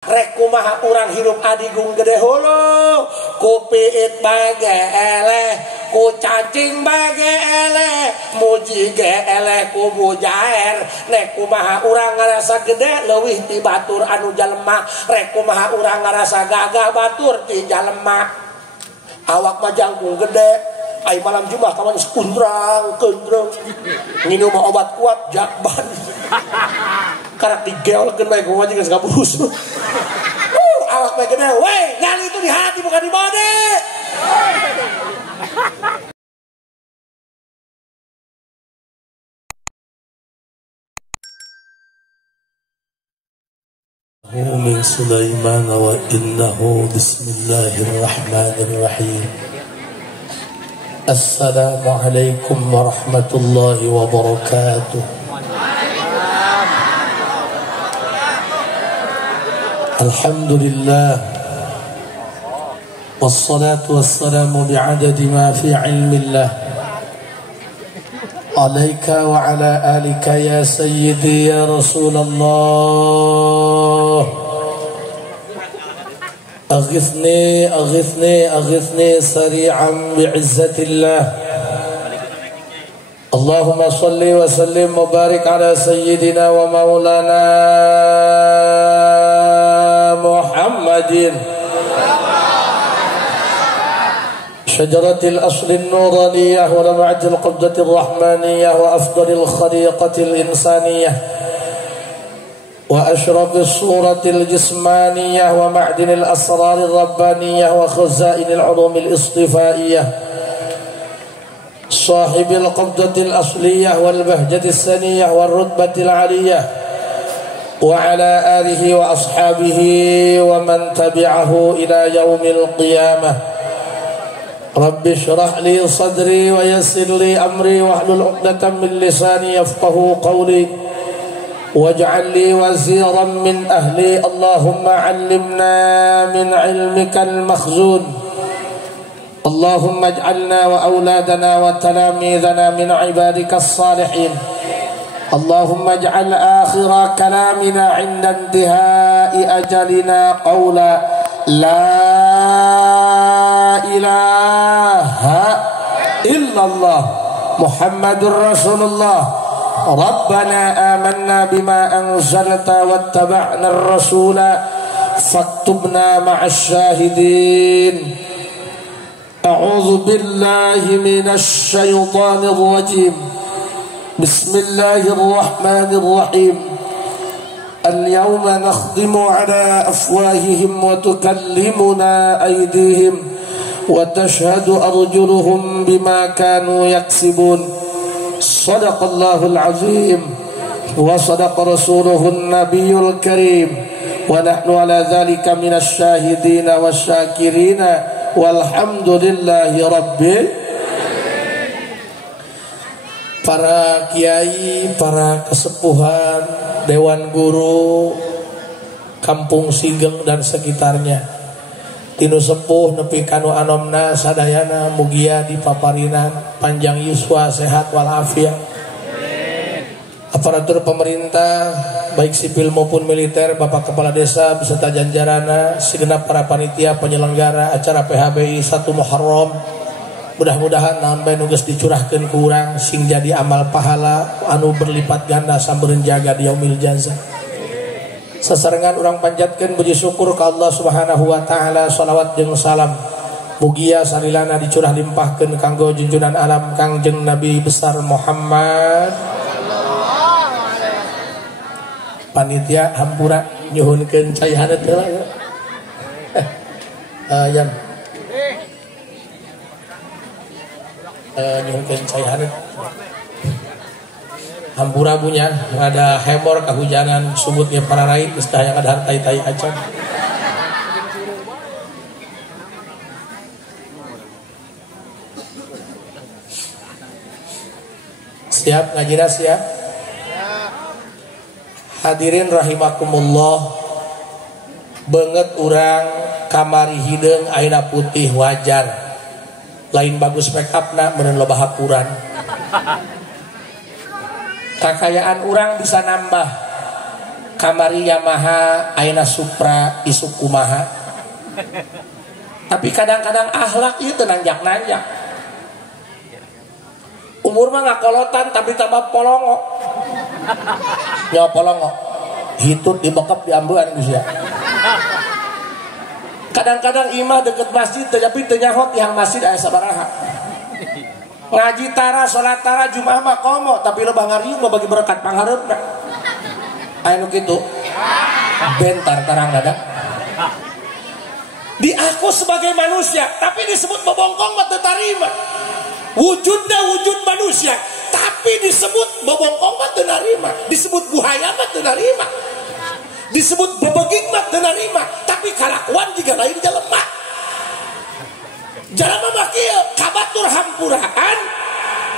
Rek kumaha urang hirup adigung gede hulu, ku piit bage eleh, ku cacing bage eleh, muji ge eleh ku mujaer. Nek kumaha urang ngarasa gede leuwih ti batur anu jalema, rek kumaha urang ngarasa gagah batur ti jalema. Awak mah jangkung gede, ai malam Jumat kawan kundrang kundrang, minum obat kuat jakban. Karak digeolkeun bae ku mah geus kabus. Awak bae gede, weh, ngali itu di hati bukan di body. من سليمان وإنه بسم الله الرحمن الرحيم. السلام عليكم ورحمة الله وبركاته. الحمد لله والصلاة والسلام بعدد ما في علم الله عليك وعلى آلك يا سيدي يا رسول الله. أغثني أغثني أغثني سريعا بعزة الله. اللهم صل وسلم وبارك على سيدنا ومولانا محمد شجرة الأصل النورانية ولمعة القبضة الرحمانية وأفضل الخليقة الإنسانية وأشرف الصورة الجسمانية ومعدن الأسرار الربانية وخزائن العلوم الاصطفائية صاحب القبضة الأصلية والبهجة السنية والرتبة العلية وعلى آله وأصحابه ومن تبعه إلى يوم القيامة. رب اشرح لي صدري ويسر لي أمري واحلل عقدة من لساني يفقه قولي واجعل لي وزيرا من أهلي. اللهم علمنا من علمك المخزون. اللهم اجعلنا وأولادنا وتلاميذنا من عبادك الصالحين. اللهم اجعل آخر كلامنا عند انتهاء أجلنا قولا لا إله إلا الله محمد رسول الله. ربنا آمنا بما أنزلت واتبعنا الرسول فاكتبنا مع الشاهدين. أعوذ بالله من الشيطان الرجيم. بسم الله الرحمن الرحيم. اليوم نختم على أفواههم وتكلمنا أيديهم وتشهد أرجلهم بما كانوا يكسبون. صدق الله العظيم وصدق رسوله النبي الكريم ونحن على ذلك من الشاهدين والشاكرين والحمد لله رب. Para kiai, para kesepuhan, dewan guru Kampung Sigeng dan sekitarnya, tinu sepuh nepi kanu anomna sadayana mugia dipaparinan panjang yuswa sehat walafiat. Aparatur pemerintah baik sipil maupun militer, Bapak Kepala Desa beserta jajaranna, segenap para panitia penyelenggara acara PHBI 1 Muharram. Mudah-mudahan naon bae nu geus dicurahkeun ku urang sing jadi amal pahala anu berlipat ganda sameureun jaga di yaumil jazaa. Sasarengan urang panjatkeun puji syukur ka Allah Subhanahu wa taala, shalawat jeung salam mugia salilana dicurah limpahkeun kanggo junjunan alam Kangjeng Nabi besar Muhammad. Panitia hampura nyuhunkeun cai hanet heula ya. Yang nyuhunkeun cai hanet. Hampura punya ada hemor kehujanan subutnya para rakyat geus hayang ada tai-tai acan. Siap ngajina siap? Hadirin rahimakumullah, beungeut urang kamari hideung ayeuna putih wajar. Lain bagus make upna meureun loba hapuran. Kakayaan urang bisa nambah kamari Yamaha ayeuna Supra isuk kumaha. Tapi kadang-kadang akhlak ieu teu nanjak-nanjak. Umur mah ngakolotan tapi tambah polongo. Nya polongo. Hitut dibekep diambean geus ya. Kadang-kadang imah deket masjid tapi teu nyahot yang masjid aya sabaraha. Ngaji tara, salat tara, Jumaah mah komo tapi loba ngariung mah bagi berkat panghareupna. Aya nu kitu. Bentar tarang dada. Diaku sebagai manusia tapi disebut bobongkong mah teu tarima. Wujudna wujud manusia tapi disebut bobongkong mah teu narima, disebut buhaya mah teu narima, disebut bebeging mah teu narima, tapi kalakuan juga lain jelema. Jelema mah kieu kabatur hampuraan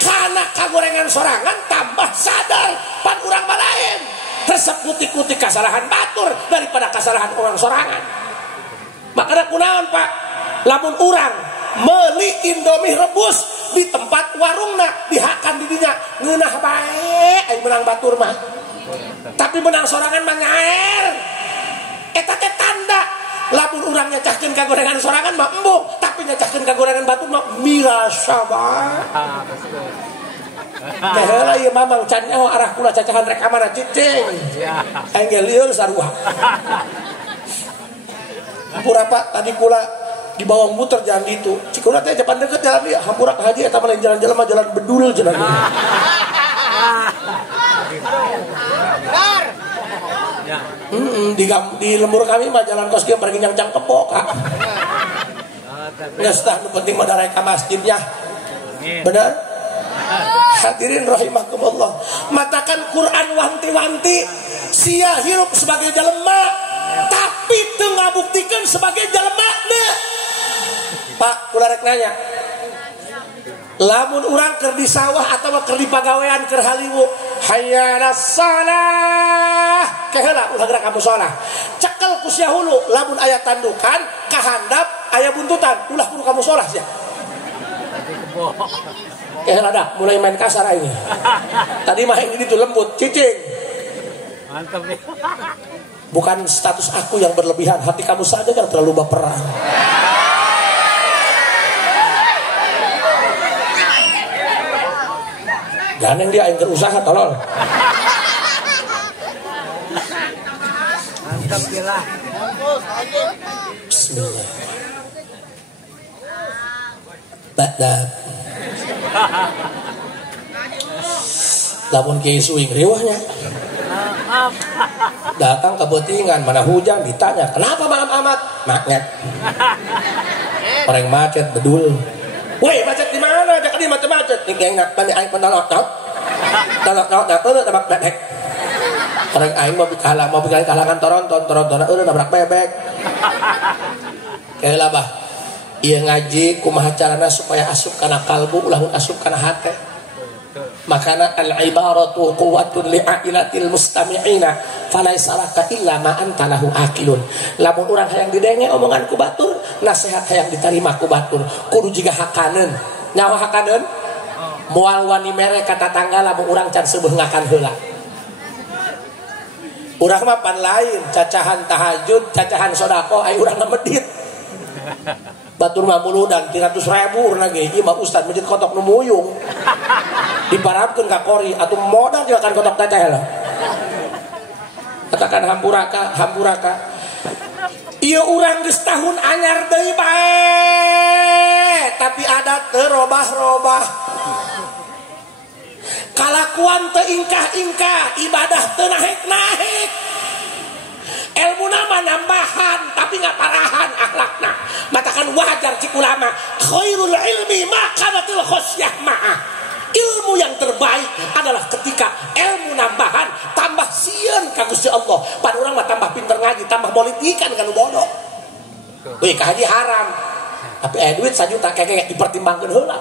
kana kagorengan sorangan tambah sadar pan urang mah lain. Resep kutik-kutik kasalahan batur daripada kasalahan orang sorangan. Makanya kunaon Pak, lamun urang meuli Indomie rebus di tempat warungna dihakan di dinya ngeunah bae aya menang batur mah. Tapi menang sorangan mah nyaer. Eta teh tanda lamun urang nyacahkeun ka gorengan sorangan mah embung, tapi nyacahkeun ka gorengan batur mah mirasa bae. Teh heula ieu mamang can nyaho arah kula cacahan rekaman cicing. Engge lieur sarua. Hampura Pak, tadi kula di bawah muter jalan itu. Cikuna teh depan deket jalan dia. Hampura ka haji eta mah jalan-jalan mah jalan bedul cenah. Di lembur kami mah jalan kos kieu pergi nyang cangkepok. Geus tah nu penting mah darek ka masjidnya. Benar? Hadirin rahimakumullah. Matakan Quran wanti-wanti sia hirup sebagai jelema tapi teu ngabuktikeun sebagai jelema. Pak, kula rek nanya. Lamun urang keur di sawah atawa keur di pagawean keur haliwu, hayya 'alas shalah. Keheula ulah gerak ka mushola. Cekel ku sia hulu lamun aya tandukan, kahandap aya buntutan, ulah kudu ka mushola sia. Keheula dah mulai main kasar aing. Tadi mah ini ditu lembut, cicing. Mantap nih. Bukan status aku yang berlebihan, hati kamu saja yang terlalu baperan. Jangan dia yang berusaha tolol. Mantap gila. Bismillah. Badab. Lamun kiai suing riwahnya. Datang ke betingan mana hujan ditanya kenapa malam amat macet. Orang macet bedul. Woi macet di mana? Jangan di macet-macet. Tinggal nak bani aing penolak tabak bebek. Orang aing mau bikin kalangan toronton tabrak bebek. Kayak bah. Ia ngaji kumaha carana supaya asup kana kalbu ulah asup kana hate. Makana al-ibaratu quwwatun li'ailatil mustami'ina falaisa laka illa ma anta lahu aqilun. Lamun urang hayang didenge omongan ku batur, nasihat hayang diterima ku batur, kudu jiga hakaneun. Nyawa hakaneun? Moal wani mere ka tatangga lamun urang can seubeung ngakan heula. Urang mah pan lain, cacahan tahajud, cacahan sedekah, ai urang medit. Batur mah muludan 300.000 lagi. Ieu mah ustad masjid kotok nu muyung. Diparapkeun ka kori atuh modal juga kan kotok teh lah. Katakan hampuraka. Ieu urang geus tahun anyar deui bae. Tapi adat teu robah-robah. Kalakuan teu ingkah-ingkah, ibadah teu naik-naik. Ilmu nama nambahan tapi nggak parahan akhlakna. Matakan wajar cik ulama khairul ilmi maqamatil khosyah ma'ah. Ilmu yang terbaik adalah ketika ilmu nambahan tambah sieun ka Gusti Allah. Pan urang mah tambah pinter ngaji, tambah politikan kana bodoh. Weh ka haji haram. Tapi aya duit 1 juta keke dipertimbangkeun heula.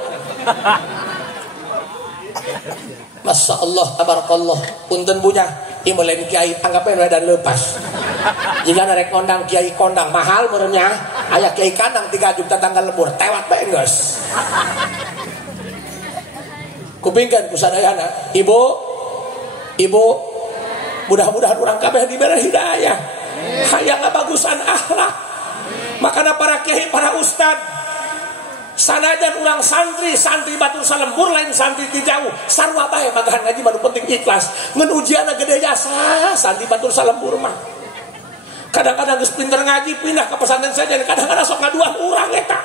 Masya Allah, tabarakallah. Punten bunya ieu lain kiai anggapan dan lepas. Jika narek kondang kiai kondang mahal merenya, aya kiai kandang 3 juta tanggal lembur tewat bae geus. Kupingkeun ku sadayana, ibu Mudah-mudahan orang kabeh diberi hidayah. Hayang ngabagusan akhlak. Makanya para kiai, para ustad, sanajan urang santri batur salembur lain santri ti jauh sarua bae magahan ngaji manu penting ikhlas ngeun ujianna gede jasa santri batur salembur mah kadang-kadang geus pinter ngaji pindah ke pesantren saja kadang-kadang sok ngaduan urang eta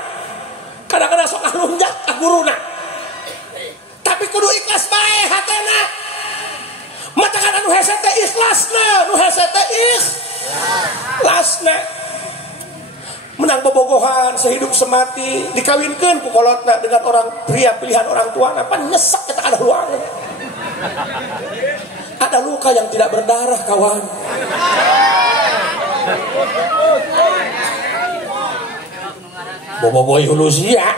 kadang-kadang sok ngalunjak ka guruna tapi kudu ikhlas bae hatena matakan anu hese teh ikhlasna nu hese teh ikhlasna menang bobogohan sehidup semati dikawinkeun ku kolotna dengan orang pria pilihan orang tua pan nyesek kita ada luangan ada luka yang tidak berdarah kawan bobogoy hulu sia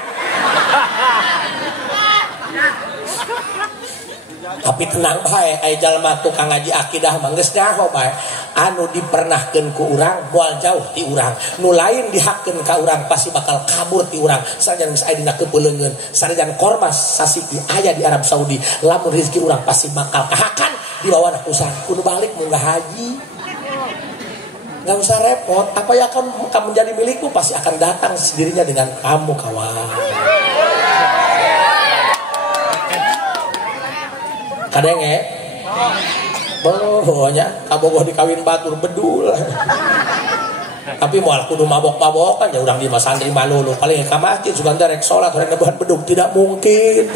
tapi tenang bae aya jalma tukang ngaji akidah mah geus nyaho bae anu dipernahkeun ku urang moal jauh ti urang nu lain dihakeun ka urang pasti bakal kabur ti urang sanajan geus aya dina kepeuleugeun sanajan kormas sasiki aya di Arab Saudi lamun rezeki urang pasti bakal kahakan di bawahna usaha kudu balik munggah haji nggak usah repot apa yang akan menjadi milikmu pasti akan datang sendirinya dengan kamu kawan kadang bohnya kabogoh dikawin batur bedul tapi moal kudu mabok-mabokan ya urang di santri malulu paling ka masjid sugan rek salat rek nebahan bedug tidak mungkin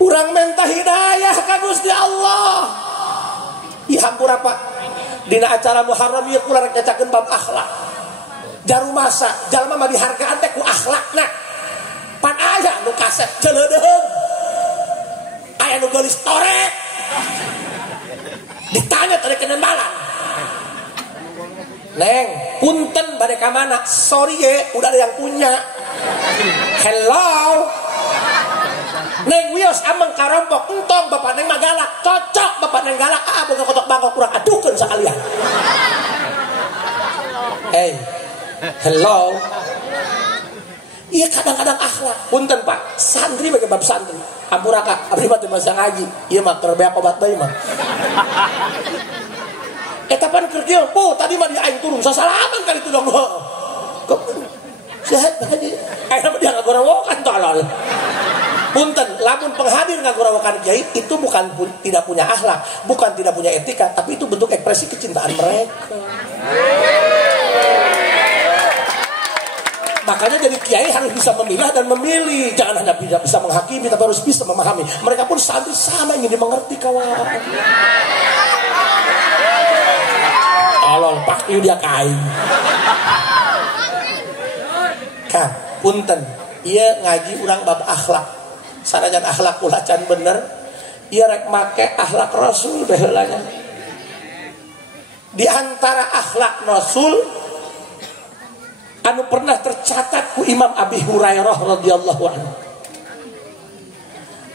urang minta hidayah ka Gusti Allah ieu hampura Pak dina acara Muharram ieu kula rek nyacakeun bab akhlak jaru masa jalma mah dihargaan teh ku akhlakna pan aya nu kaset celeudeung aya nu geulis torek ditanya tadi kenembalan neng punten bade ka mana sorry ye udah ada yang punya hello neng wios ameng karompok entong bapak neng mah galak cocok bapak neng galak boga kotok bangkok kurang adukeun sakalian hey hello. Iya kadang-kadang akhlak. Punten Pak, santri bagi bab santri. Ampura Kak, abdi mah teu masa ngaji. Ieu mah keur beak obat bae mah. Eta pan keur kieu, tadi mah di aing turun sasalaman kali itu dong. Sehat aja. Ayeuna dia ngagorowokan tolol. Punten, lamun penghadir ngagorowokan kiai itu bukan tidak punya akhlak, bukan tidak punya etika, tapi itu bentuk ekspresi kecintaan mereka. Makanya jadi kiai harus bisa memilah dan memilih. Jangan hanya bisa menghakimi, tapi harus bisa memahami. Mereka pun santri sama ingin dimengerti kawan. Alon pak dia kain. Kang, punten. Iya ngaji urang bab akhlak. Sanajan akhlak ulah can bener. Iya rek make akhlak Rasul baheulanya. Di antara akhlak Rasul anu pernah tercatat ku Imam Abi Hurairah radhiyallahu anhu.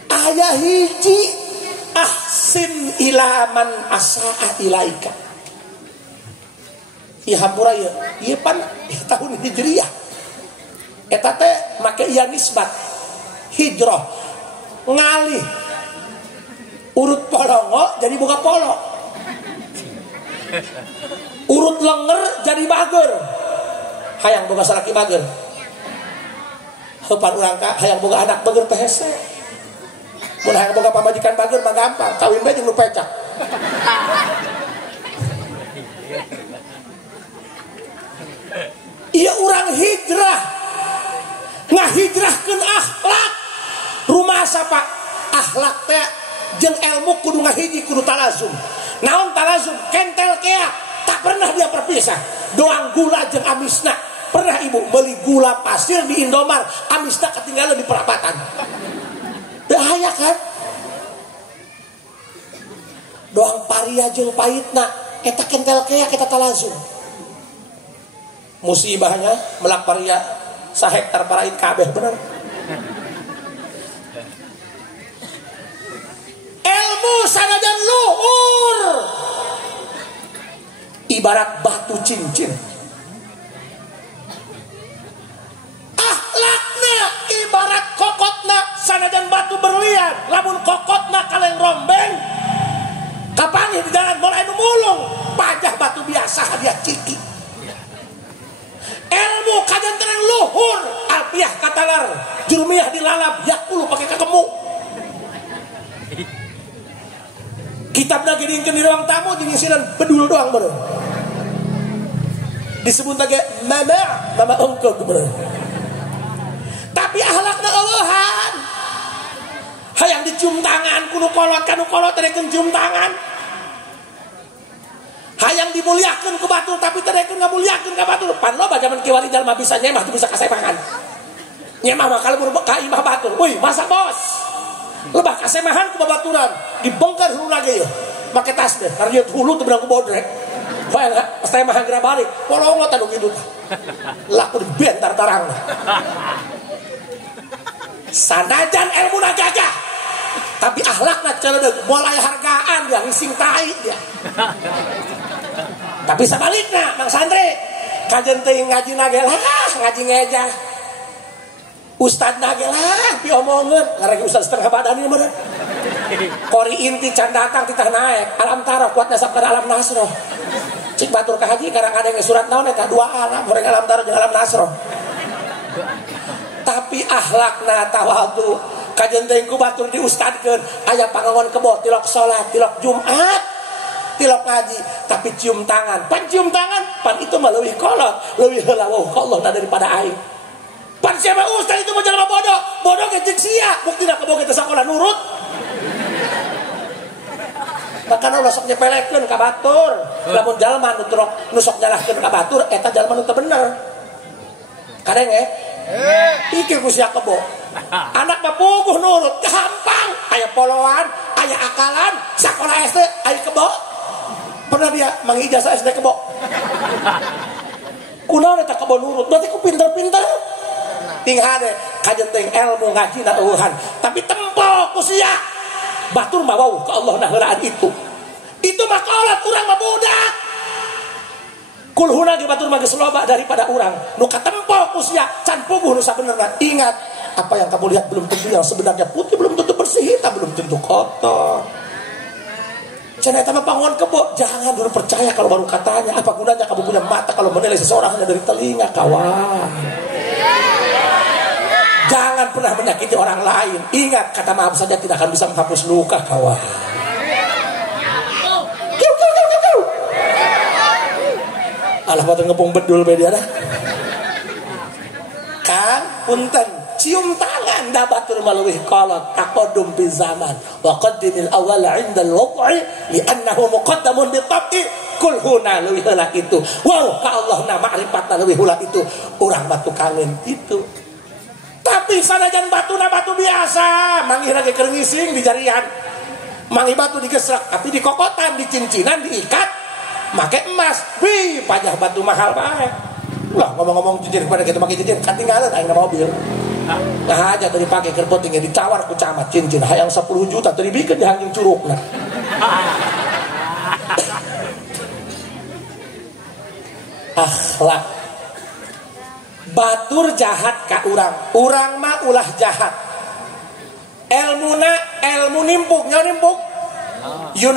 Aya hiji ahsin ila man asaa ilaika. Ieu hampura ieu pan tahun Hijriah. Eta teh make ieu nisbat hijrah ngalih urut polongo jadi boga polo. Urut lenger jadi bager. Hayang boga salaki bager. Heupan urang ka hayang boga anak bager teh hese. Mun hayang boga pamajikan bager mah gampang, kawin bae jeung nu pecak. Ieu urang hijrah. Ngahijrahkeun akhlak. Rumasa Pak, akhlak teh jeung ilmu kudu ngahiji kudu talazum. Naon talazum? Kentel kea, tak pernah dia berpisah. Doang gula jeung amisna. Pernah ibu beli gula pasir di Indomar, amisna ketinggalan di perapatan. Bahaya kan? Doang paria jeung pahitna, eta kentel kea kita talazum. Musibahnya melak paria sahektar parait kabeh bener. Ilmu sanajan luhur ibarat batu cincin. Akhlakna ibarat kokotna sanajan batu berlian, lamun kokot dibandingkan di ruang tamu jeung isinan bedul doang bener. Disebut lagi mama ongkog bener. Tapi akhlakna Allahan. Hayang dicium tangan kudu kolot kanu kolot terekeun cium tangan. Hayang dimuliakeun ku batur tapi terekeun ngamuliakeun ka batur. Pan loba zaman kiwari jalma bisa nyemah teu bisa kasemangan. Nyemah mah kalebur ka imah batur. Woi, masa bos. Lebah kasemahan ku babaturan, dibongkar huluna ge yeuh. Make tas teh, karena hulu teu beunang ku bodrek. Bae kasemahan geura balik. Polongot anu kitu tah. Laku dibentar tarangna. Sanajan ilmuna gagah, tapi akhlakna celeudeg, mulai hargaan dia ngising tai dia. Tapi sabalikna, Mang Santri, kajen teuing ngaji nage lah, ngaji ngejah. Ustad nage lah, piomongeun, ngareng ustad setengah badan ieu mah. Kori inti can datang titah naek, alam tara kuat nasab kana alam nasroh. Cik batur ka haji karang ada yang surat naon eta dua alam, goreng alam tara jeung alam nasroh. Tapi akhlakna tawadu, kajen teuing ku batur diustadkeun, aya pangangon kebo, tilok salat, tilok Jumat, tilok ngaji, tapi cium tangan. Pan cium tangan, pan itu mah leuwih kolot, leuwih heula weuh ka Allah daripada aing. Pan siapa ustad itu mah jelema bodoh, bodoh ge jeung sia, buktina kebo teh sakola nurut. Makana ulah sok nyepelekeun ka batur. Lamun jalma nu sok nyalahkeun ka batur eta jalma nu teu bener. Kadang pikir ku sia kebo. Anak mah puguh nurut, gampang. Aya poloan, aya akalan, sakola SD aya kebo. Pernah dia mangijazah SD kebo. Kunaon eta kebo nurut? Berarti ku pinter-pinter. Ting hade kajen teuing ilmu ngajina eueuhan, tapi tempo ku sia. Batur mah wau ka Allah nah heuraan itu. Itu mah kolot urang mah budak. Kulhuna ge batur mah geus loba daripada urang. Nu katempo ku sia can puguh nu sabenerna. Ingat, apa yang kamu lihat belum tentu yang sebenarnya putih, belum tentu bersih, hitam belum tentu kotor. Cenah eta mah pangon kebo, jangan dulu percaya kalau baru katanya. Apa gunanya kamu punya mata kalau menilai seseorang hanya dari telinga, kawan. Jangan pernah menyakiti orang lain. Ingat, kata maaf saja tidak akan bisa menghapus luka, kawan. Alah batur ngepung bedul beda dah. Kang, punten, cium tangan da batur maluwih kolot taqaddum fi zaman wa qaddimil awal 'inda al-wad'i li'annahu muqaddamun bi tab'i kul huna leuwih heula itu. Wow, ka Allah na ma'rifatna leuwih heula itu. Urang batu kangen itu. Tapi sanajan batuna batu biasa, manggih lagi keur ngising di jarian. Manggih batu digesrek, tapi di kokotan, di cincinan, diikat, make emas. Wih, pajah batu mahal bae. Lah ngomong-ngomong cincin kepada kita pakai cincin, katinggalan aing na mobil. Nah aja tadi pakai keur penting dicawar ku camat cincin hayang 10 juta tadi bikin dihangjung curugna. Akhlak. Batur jahat ka urang mah ulah jahat. Elmuna ilmu nimpuk, nyawa nimpuk. You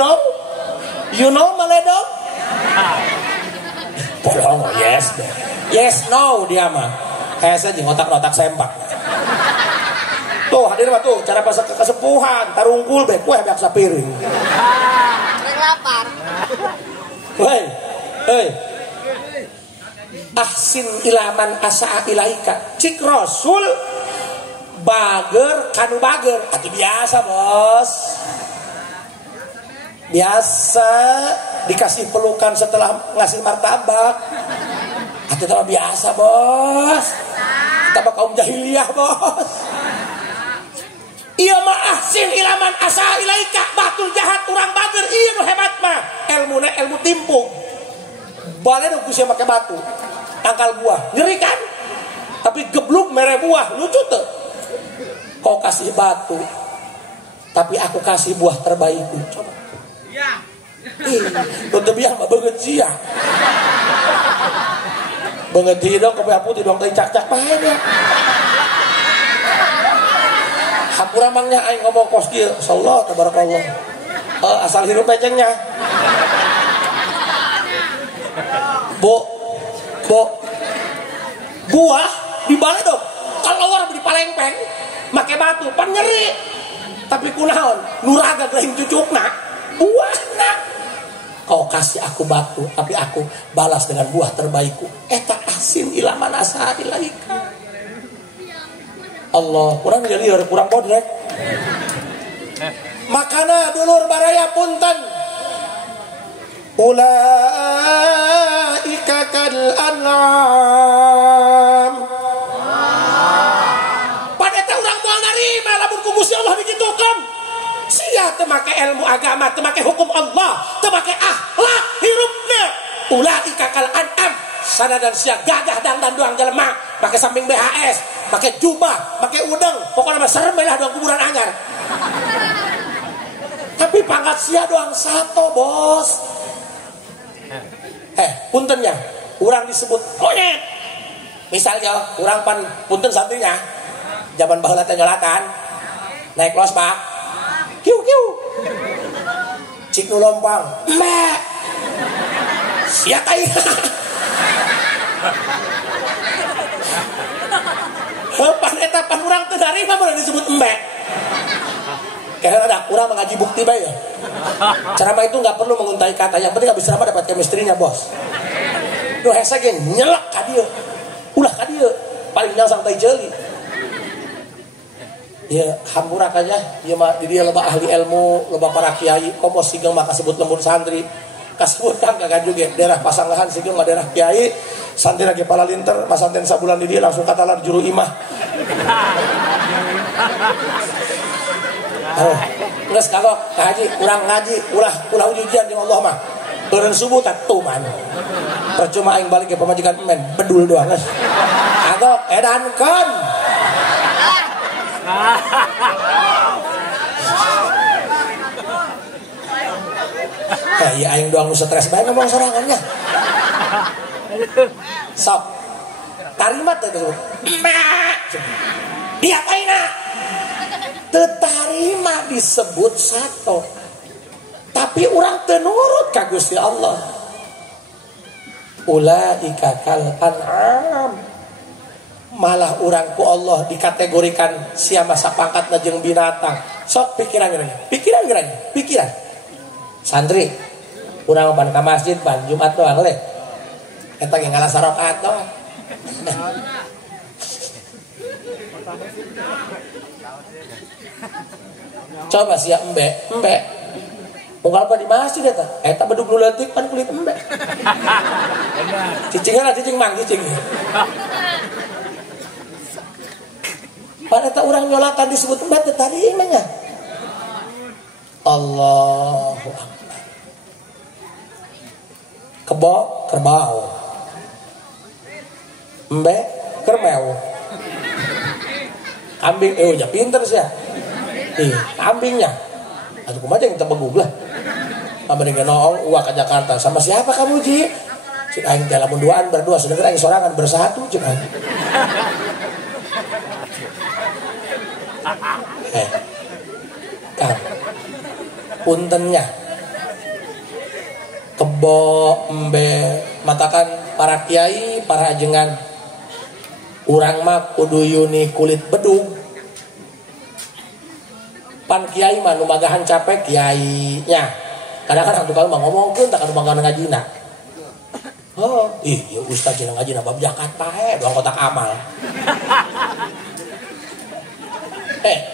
know maledog? Polong, yes no dia mah. Kayak saja ngotak-ngotak sempak. Tuh hadir mah tuh cara pasak kesepuhan, tarungkul be kue beak sapiring. Rek lapar. Hei. Ahsin ilaman asa'a ilaika. Cik Rasul bager kanu bager. Atuh biasa bos. Biasa dikasih pelukan setelah ngasih martabak. Atuh teh biasa bos. Kita mah kaum jahiliyah bos. Ieu mah ahsin ilaman asa'a ilaika. Batul jahat urang bager. Ieu nu hebat mah. Ilmuna ilmu timpung. Bale nu ku sia make batu. Angkal buah, nyeri kan? Tapi gebluk mere buah, lucu tuh. Kau kasih batu, tapi aku kasih buah terbaikku. Coba. Iya. Lu biar mah beungeut sia. Beungeut hidung kopi putih dong teh cak-cak bae nya. Hampura mangnya aing ngomong kos kieu, sallallahu tabarakallah. Asal hirup pecengnya. Buah dibalik dong. Kalau orang di palengpeng make batu pan nyeri. Tapi kunaon nuraga geuing cucukna buahna kasih aku batu, tapi aku balas dengan buah terbaikku. Eta asin ila manasa ilaika. Allah, kurang jadi kurang bodrek. Makana dulur baraya punten. Ulaika kal an'am. Pada teh urang moal narima lamun ku Gusti Allah digitukeun. Sia teu make ilmu agama, teu make hukum Allah, teu make akhlak hirupna. Ulaika kal an'am. Sana dan sia gagah dan doang jelema, make samping BHS, make jubah, make udeng, pokoknya mah serem lah doang kuburan anyar. Tapi pangkat sia doang satu, bos. Puntennya, urang disebut monyet. Misalnya, urang pan punten santrinya, zaman baheula teh nyolatan, naik losbak, kiu kiu, cik nu lompang, mbak, sia tai. Pan eta pan urang teu narima mun disebut embek. Kayak ada urang mengaji bukti bae ya. Ceramah itu enggak perlu menguntai kata, yang penting habis ceramah dapat chemistry-nya, bos. Duh hese ge nyelak ka dieu. Ulah ka dieu, paling nyangsang tai jeuli. Ya hamburak aja, ieu mah di dieu loba ahli ilmu, loba para kiai, komo sigeng mah kasebut lembur santri. Kasebut kan kagak juga daerah Pasanggahan sigeng mah daerah kiai. Santri lagi pala linter, masanten sabulan di dia langsung katalar juru imah. Geus kagok ngaji, urang ngaji, ulah ujian jeung Allah mah. Eureun subuh tak tuman. Percuma aing balik ke pamajikan men, bedul doang geus. Kagok edankeun. Ya aing doang nu stres bae ngomong sorangannya. Sok tarimat teh disebut diapaina teu tarima disebut satu, tapi urang teu nurut ka Gusti Allah. Ulaika kal an'am, malah urang ku Allah dikategorikan sia masa pangkatna jeung binatang. Sok pikiran santri urang pan ka masjid pan Jumat doang le. Eta ge ngalas rakaat doang. Coba sia embe. Unggal apa di masjid eta? Eta bedug nu leutik pan kulit embe. Cicing mang. Pan eta urang nyolatan disebut embe teh tadi nya. Allahu Akbar. Kerbau. Embe kermeu. Kambing ya pinter sih ya. Kambingnya. Atuh kumaha jeung teu begug lah. Ambeun ngenoong uak ke Jakarta. Sama siapa kamu, Ji? Cik aing teh lamun duaan berdua, sedengkeun aing sorangan bersatu, cik aing. Kang. Puntennya. Kebo embe matakan para kiai, para ajengan. Urang mah kudu yuni kulit bedug. Pan kiai mah nu magahan capek kiainya. Kadang-kadang tukang mah ngomongkeun tak anu mangga ngajina. Oh, ya ustaz cenah ngajina bab zakat pae doang kotak amal.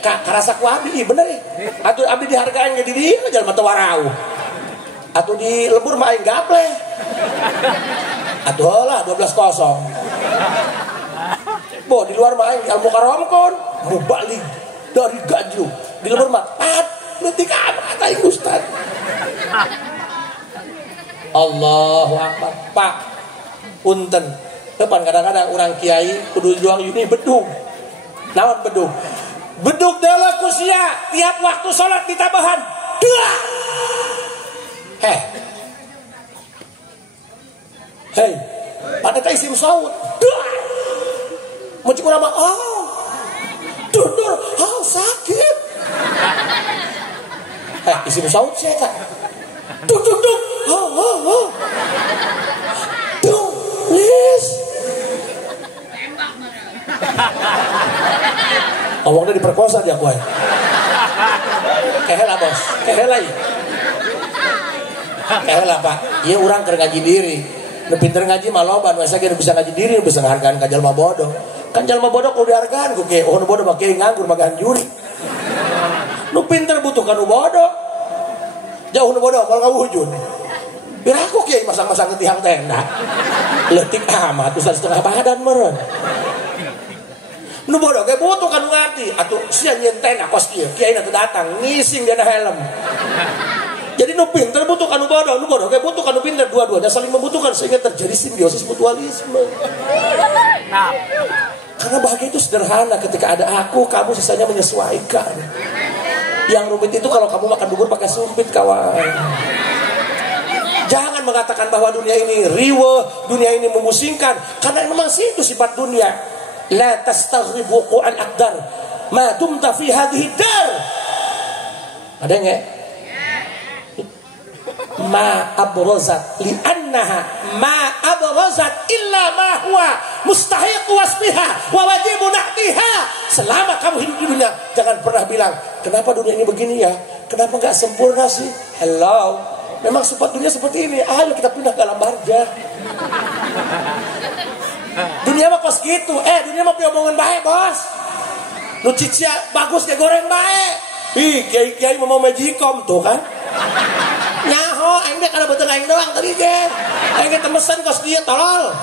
Karasa ku abdi bener atuh abdi dihargaan ge di dieu jalma teu warau. Atuh di lembur mah aing gapleh. Atuh heula 12-0. Bo di luar mah aing al-mukarram kon mubalik dari gajlu. Di lembur mah leutik amat aing ustaz. Allahu Akbar. Pak punten depan kadang-kadang orang kiai kudu juang yuni bedug. Naon bedug? Bedug deuleu ku sia tiap waktu salat ditabahan. Hei, pada teh isim saud. Mucik urang mah dur sakit. Isim saud sia eta. Duk. Please. Ngomongnya diperkosa dia gue. Kehela bos, kehela. lah Pak, iya orang keur ngaji diri. Nu pinter ngaji mah loba, nu asa ge bisa ngaji diri, nu bisa ngahargaan ka jalma bodoh. Kan jalma bodoh kudu dihargaan ku ge, nu bodoh mah kieu nganggur magahan juri. Nu pinter butuh ka nu bodoh. Jauh nu bodoh moal ngawujud. Biraku kieu masang-masang di tiang tenda. Leutik amat usah setengah badan meureun. Nu bodoh ge butuh ka nu ngarti, atuh sia nyeun tenda kos kieu, kiai na teu datang ngising dina helm. Jadi nu pinter butuh kanu bodoh kayak butuh kanu pinter, dua-duanya saling membutuhkan sehingga terjadi simbiosis mutualisme. Nah, karena bahagia itu sederhana, ketika ada aku, kamu sisanya menyesuaikan. Yang rumit itu kalau kamu makan bubur pakai sumpit kawan. Jangan mengatakan bahwa dunia ini riweh, dunia ini memusingkan, karena memang itu sifat dunia. La tastaghrib wuqu'al aqdar ma dumta fi hadhihi dar. Ada enggak? Ma abrozat li annaha ma abrozat illa ma huwa mustahiq wasbiha wa wajib na'tiha. Selama kamu hidup di dunia, jangan pernah bilang kenapa dunia ini begini ya, kenapa nggak sempurna sih. Hello, memang sifat dunia seperti ini. Ayo kita pindah ke alam barja. Dunia mah kos gitu. Dunia mah piomongin baik bos. Nu cicia bagus kayak goreng baik. Ih, kiai mau majikom tuh kan. Nyaho, aing teh kada beuteung aing doang tadi ge. Aing teh mesen kos dieu tolol.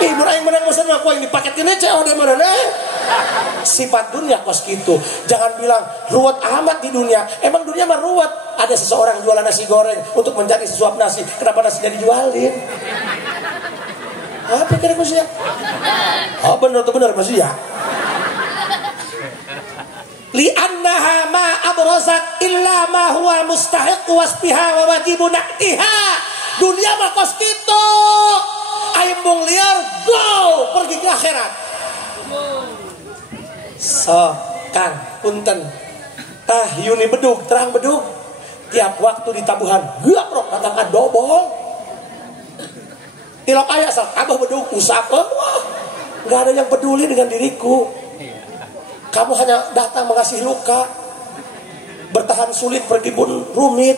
Ih, mun aing menang mesen aku yang dipaketkeun COD mana. Sifat dunia kos gitu. Jangan bilang ruwet amat di dunia. Emang dunia mah ruwet. Ada seseorang jualan nasi goreng untuk mencari sesuap nasi. Kenapa nasinya dijualin? Apa kira manusia? Oh benar tuh benar manusia. Li'annaha ma abrazat illa ma huwa mustahiq wasbiha wa wajibun na'tiha. Dunia mah kos kitu. Aimbung liar go pergi ke akhirat. So, Kang, punten. Yuni bedug, terang bedug. Tiap waktu di tabuhan, gaprok katakan dobol. Tilok aya asal abah bedug usap. Enggak ada yang peduli dengan diriku. Kamu hanya datang mengasih luka. Bertahan sulit pergi pun rumit.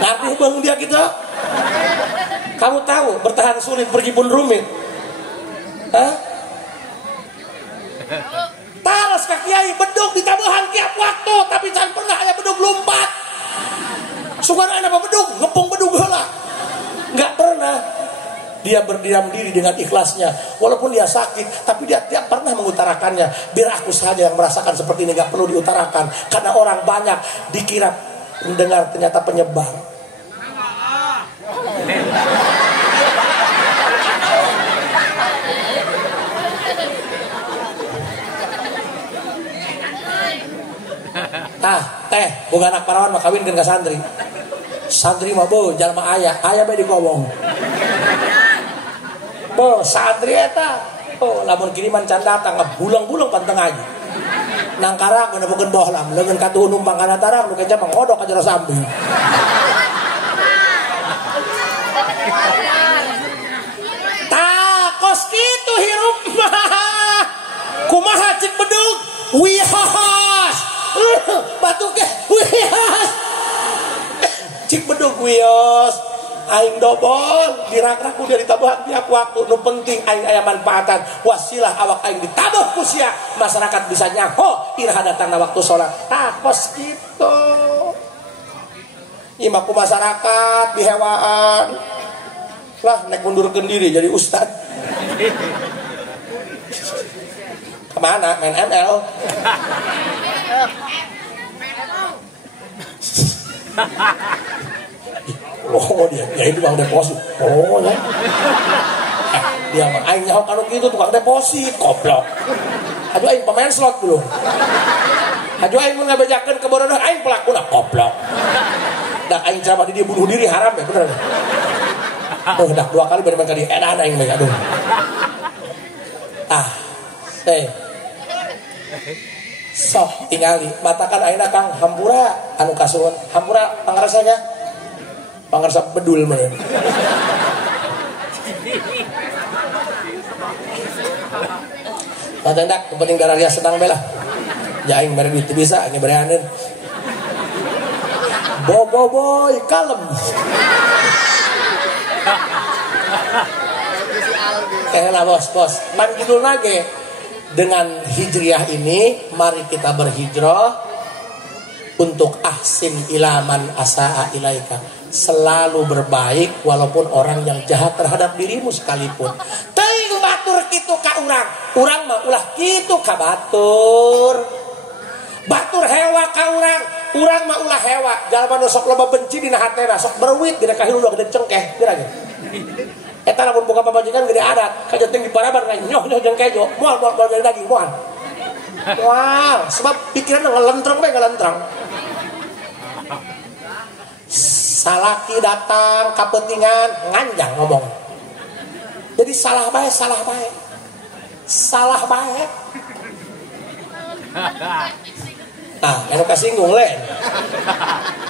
Nanti bang dia kita. Kamu tahu bertahan sulit pergi pun rumit. Taras ka kiai bedug di tabuhan tiap waktu, tapi jangan pernah aya bedug lompat. Sugan anak bedug ngepung bedug heula. Enggak pernah. Dia berdiam diri dengan ikhlasnya. Walaupun dia sakit, tapi dia tidak pernah mengutarakannya. Biar aku saja yang merasakan seperti ini, gak perlu diutarakan. Karena orang banyak dikira mendengar, ternyata penyebar. Teh, bukan anak parawan mah kawin dengan santri. Santri mah bo, jalma ayah bae digowong. Bo, santri eta. Oh, lamun kiriman can datang bulang-bulang panteng aja. Nang karak neukeun bohlam, leungeun katuhun numpang kana tarang nu kenca mangodok ka jero samping. Tah, kos kitu hirup mah. Kumaha cik bedug? Wihas. Batu ke wihas. Cik bedug wihas. Aing dobol dirak-raku dari tabuhan tiap waktu. Nu penting aing aya manfaatan. Wasilah awak aing ditabuh ku sia. Masyarakat bisa nyaho iraha datangna waktu salat. Takos kitu. Imah ku masyarakat dihewaan. Lah nek mundurkeun diri jadi ustad. Kemana? Main ML. Oh dia ini tukang deposit. Oh ya. Dia mah aing nyaho kanu kitu tukang deposit, goblok. Aduh aing pemain slot dulu. Aduh aing mun ngabejakeun kebodohan aing pelakuna goblok. Dak aing ceramah di dia bunuh diri haram ya bener. Oh dak 2 kali baru main kali edan aing mah aduh. Sok tingali matakan aina Kang hampura anu kasuhun. Hampura pangaresanya pangarsa bedul meureun. Padandak penting darah dia senang belah. Ya aing mere duit bisa aing bereaneun. Boy kalem. Lah bos. Man judul nage dengan hijriah ini mari kita berhijrah untuk ahsin ilaman asaa ilaika. Selalu berbaik walaupun orang yang jahat terhadap dirimu sekalipun. Teuing batur kitu ka urang mah ulah kitu ka batur. Batur hewa ka urang mah ulah hewa. Jalma nu sok loba benci dina hatena, sok berwit dina kahirup gede cengkeh, pirang. Eta lamun boga pamajikan gede adat, kajenting di parabar nyoh jeung kejo, moal jadi daging moal. Wah, sebab pikiran ngelentreng we ngelentreng. Salaki datang kapentingan nganjang ngomong. Jadi salah bae. Nah, anu kasinggung lain.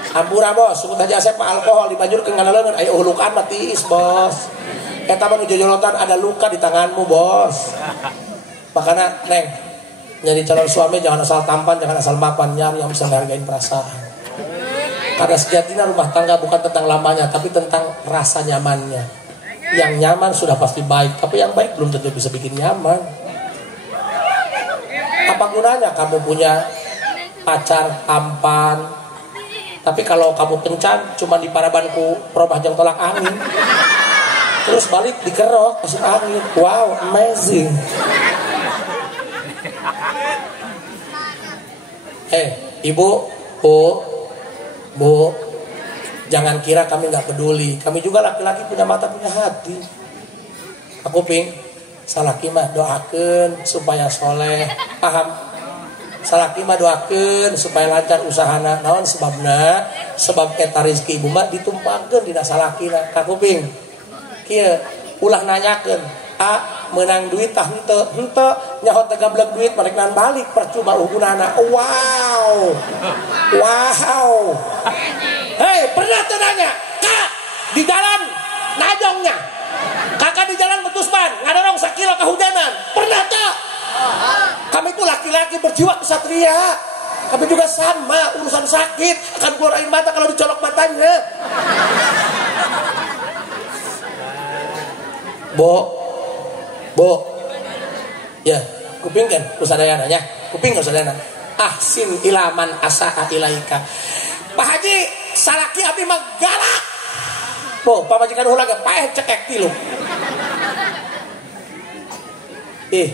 Hampura bos, sebut aja asep alkohol dibanjurkeun kana leungeun aya ulukan mah tiis bos. Eta mah nu jojolotan ada luka di tanganmu bos. Makanya neng, jadi calon suami jangan asal tampan, jangan asal mapan, nyari yang bisa menghargai perasaan. Karena sejatinya rumah tangga bukan tentang lamanya, tapi tentang rasa nyamannya. Yang nyaman sudah pasti baik, tapi yang baik belum tentu bisa bikin nyaman. Apa gunanya kamu punya pacar tampan, tapi kalau kamu kencan cuma di parabanku peromah jang tolak angin, terus balik dikerok masuk angin. Wow, amazing. Ibu, Bu, jangan kira kami nggak peduli. Kami juga laki-laki punya mata punya hati. Aku ping salaki mah doakeun supaya soleh, paham? Salaki mah doakeun supaya lancar usahana. Naon sebabna? Sebab eta rezeki ibu mah ditumpangkeun dina salakina. Ka kuping. Kieu ulah nanyakeun, menang duit tah henteu nyaho teh gablek duit mareknan balik percuma hubunganna. Wow. Hei, pernah teu nanya? Kak, di jalan najongnya. Kakak di jalan betusban, ngadorong 1 kilo kehujanan. Pernah teu? Kami itu laki-laki berjiwa kesatria. Kami juga sama, urusan sakit akan keluar air mata kalau dicolok matanya. Bo, ya, kuping kan, kusadayana ya, kuping kusadayana. Ahsin ilaman asaa ilaika. Pak Haji, salaki abdi mah galak. Bo, pamajikan ulah ge paeh cekek tilu.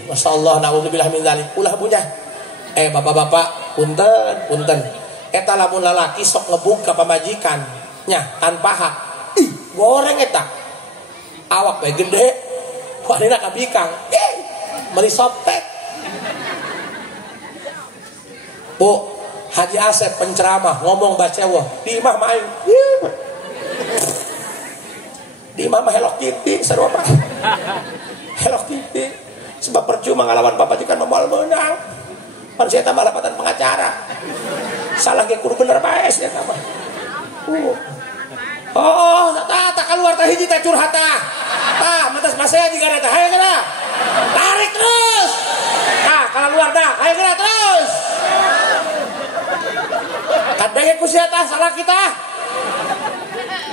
Masya Allah, na'udzubillah min dzalik. Ulah punya. Bapak-bapak, punten. Eta lamun lalaki sok ngebuk ka pamajikan nya tanpa hak. Goreng eta. Awak bae gede. Wadina kabikang. Meuli soptek. Bu, Haji Asep penceramah ngomong bacewah. Di imah mah aing. Di imah mah helok tipi sarua mah. Helok tipi. Sebab percuma ngalawan papajikan memoal menang. Pan saya tambah lapatan pengacara. Salah ge kudu bener bae sia mah. Tak keluar teh hiji teh curhat tah. Mantas masaya di gara teh. Hayo geura. Tarik terus. Kalau luar dah, hayo geura terus. Kadang ku sia tah salah kita.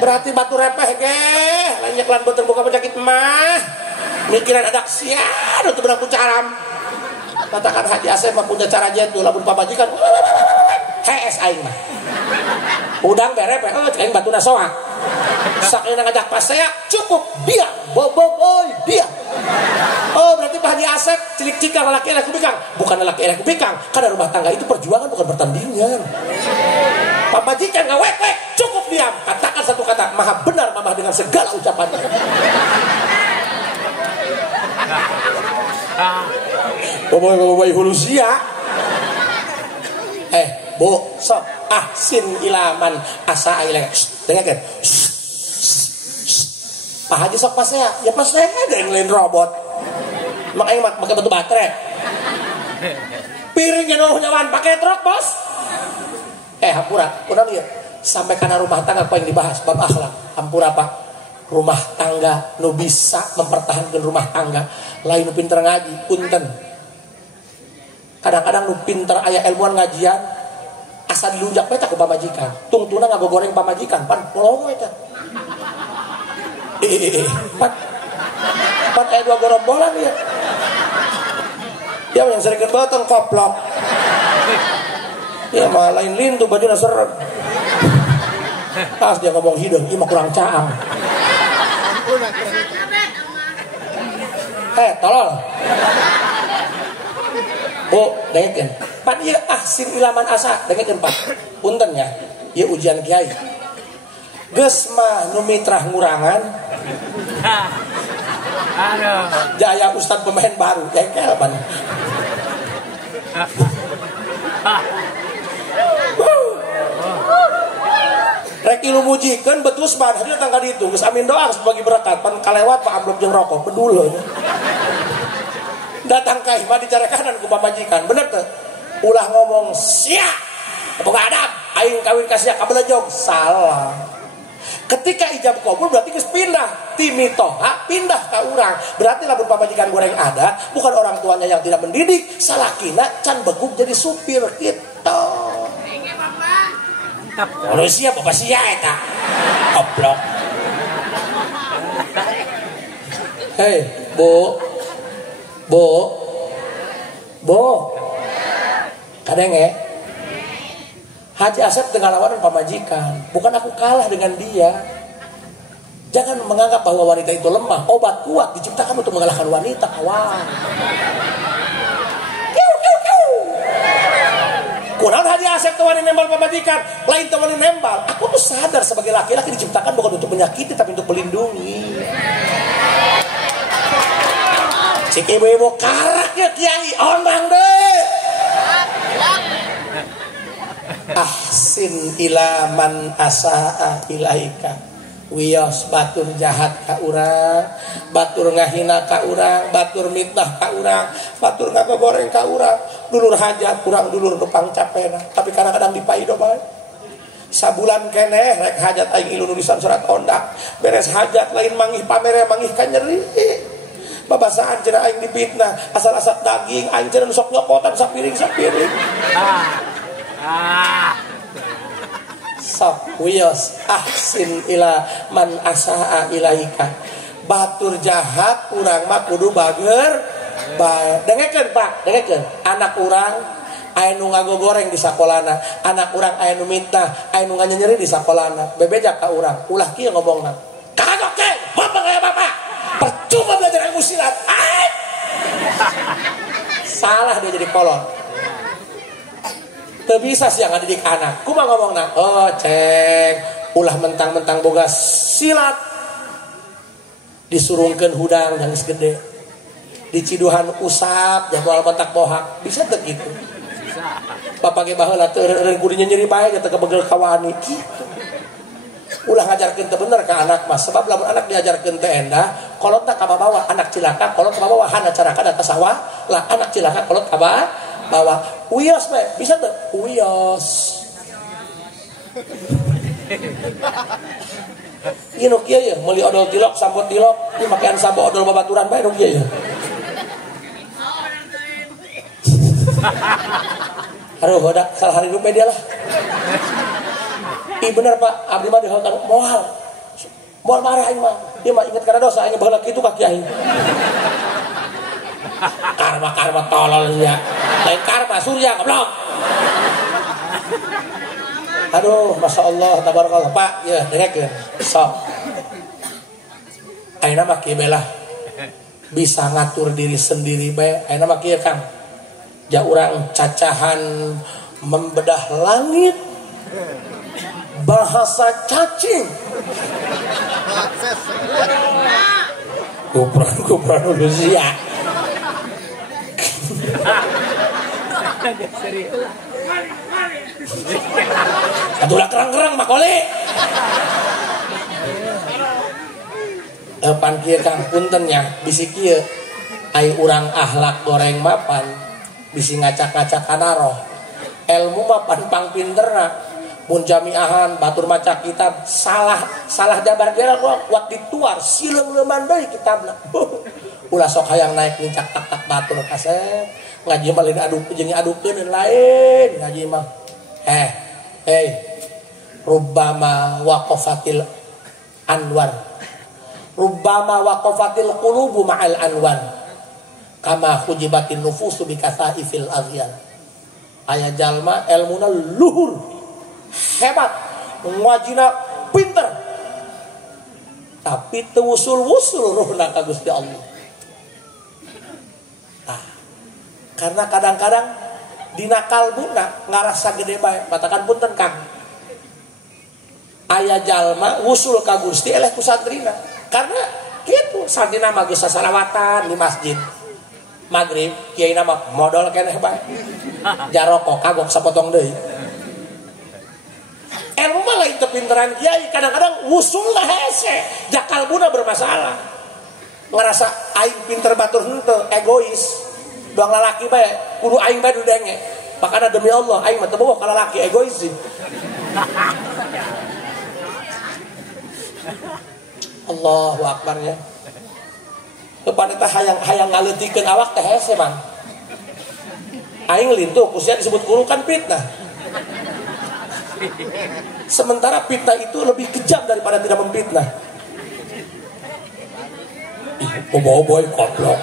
Berarti batu repeh ge, lain lan boten buka penyakit mah. Mikiran ada sian untuk berangku caram. Katakan Haji Asep mah punya cara jentul lamun pamajikan. HS aing mah. Udang bere pe, aing batuna soa. Sakeuna ngajak pas saya cukup dia. Boy dia. Berarti Pak Haji Asep cilik-cikal laki-laki kubikang. Bukan laki-laki kubikang, karena rumah tangga itu perjuangan bukan pertandingan. Pamajikan ngawek-wek, cukup diam. Katakan satu kata, maha benar mamah dengan segala ucapannya. Boy hulusia. Bu, sok ahsin ilaman asa ilaika. Dengarkan. Pak Haji sok pas saya. Ya pas saya ada yang lain robot. Makanya pakai batu baterai. Piringnya nyawan pakai truk, Bos. Hampura, udah lihat. Sampai karena rumah tangga apa yang dibahas bab akhlak. Hampura Pak. Rumah tangga nu bisa mempertahankan rumah tangga lain nu pinter ngaji punten Kadang-kadang nu pinter aya ilmuwan ngajian asa dilunjak eta ku pamajikan. Tungtuna ngagogoreng pamajikan pan polongo eta. Pan aya dua gorombolan ya. Ya yang sering batang koplok. Ya mah lain lintu bajuna serem. Pas dia ngomong hidung, ieu mah kurang caang. Tolol. Bu, dengekeun. Pan ieu ahsin ilaman asa, dengekeun Pak. Punten nya, ieu ujian kiai. Geus mah nu mitrah ngurangan. Aduh. Jaya Ustad pemain baru, jengkel pan. Rek ilu mujikeun betus ban hadir datang ka ditu geus amin doa sebagai berkat pan kalewat Pak amplop jeung rokok bedul. Datang ka imah dicarekan ku pamajikan bener teu ulah ngomong sia boga adab aing kawin ka sia kabelejog salah. Ketika ijab kabul berarti geus pindah ti mitoha pindah ka urang berarti lamun pamajikan goreng ada bukan orang tuanya yang tidak mendidik salakina can beguk jadi supir gitu. Manusia bapak sia eta goblok. Hei Bu kadenge Haji Asep dengan lawan pamajikan bukan aku kalah dengan dia. Jangan menganggap bahwa wanita itu lemah. Obat kuat diciptakan untuk mengalahkan wanita kawan. Kurang Haji Asep tewani nembal pamajikan lain tewani nembal. Aku tuh sadar sebagai laki-laki diciptakan bukan untuk menyakiti tapi untuk melindungi. Cik ibu-ibu karaknya kiai ondang deh. Ahsin ila man asaa ilaika. Wios batur jahat ka urang, batur ngahina ka urang, batur mitnah ka urang, batur ngagoreng ka urang, dulur hajat urang dulur nupang capena. Tapi kadang-kadang dipaido bae. Sabulan keneh rek hajat aing ilu nulisan surat ondak. Beres hajat lain manggih pamere manggih ka nyeri. Babasaan cenah aing dipitnah, asal-asal daging aing cenah sok nyokotan sapiring-sapiring. Sok wios ahsin ila man asaa ilaika. Batur jahat urang mah kudu bager bae. Dengekeun Pak, dengekeun. Anak urang aya nu ngagogoreng di sakolana, anak urang aya nu mitnah, aya nu nganyeri di sakolana. Bebeja ka urang, ulah kieu ngomongna. Kagok teh, bapak aya bapak. Percuma belajar ilmu silat. Salah dia jadi kolot. Teu bisa sih yang ngadidik anak. Kumaha ngomongna? Oh, ceng, ulah mentang-mentang boga silat. Disurungkeun hudang yang gede. Diciduhan usap, jabal bentak bohak. Bisa teu kitu? Bapak ge baheula teu eureun kudu nyeri bae teu kebegel kawani kitu. Ulah ngajarkeun teu bener ka anak mah sebab lamun anak diajarkeun teu endah kolot ka bawa anak cilaka kolot ka bawa hana caraka da sawah lah anak cilaka kolot ka bawa uyos bae bisa teu uyos ieu nu kieu ya meuli odol tilok sambot tilok ieu makean sambo odol babaturan bae nu kieu ya aduh hodak salah hari rupiah dia lah. Ih bener Pak, abdi mah dihontang moal marah aing mah. Ieu mah inget kana dosa aing baheula kitu ka kiai. Karma tolol ya. Lain karma surya goblok. Aduh, masyaallah tabarakallah Pak, ya dengekeun. Sok. Ayeuna mah kieu belah bisa ngatur diri sendiri bae. Ayeuna mah kieu Kang. Ja urang cacahan membedah langit. Bahasa cacing. Kupran udah siap. Atulah kerang-kerang makole. Pan kieu Kang punten nya bisi kieu ai urang akhlak goreng mapan bisi ngacak-ngacak kana roh. Ilmu mapan pang pinterna. Mun jamiahan batur maca kitab salah jabar gerak kuat dituar sileung leuman deui kitabna. Ulah sok hayang naik nincak tak batur kasep ngaji mah lain aduk jeung adukeun lain ngaji mah rubbama waqafatil anwar rubbama waqafatil qulubu ma'al anwar kama hujibatin nufusu bi kasaifil aghyar aya jalma elmuna luhur hebat ngajina pinter tapi teu wusul-wusul ruhna ka Gusti Allah. Karena kadang-kadang dina kalbuna ngarasa gede bae katakan punten Kang aya jalma wusul ka Gusti eleh ku santrina karena kitu santrina mah geus salawatan di masjid magrib kiai nama modal keneh bae jaroko kagok sapotong deui ilmu mah lain kepinteran kiai kadang-kadang wusul lah hese jakalbuna bermasalah ngerasa aing pinter batur henteu egois doang lalaki bae kudu aing bae dudenge makana demi Allah aing mah teu bogoh ka lalaki egois sih Allahu akbar ya kepada teh hayang ngaleutikeun awak teh hese man aing lintuh kusia disebut guru kan fitnah sementara fitnah itu lebih kejam daripada tidak memfitnah boboiboy koplok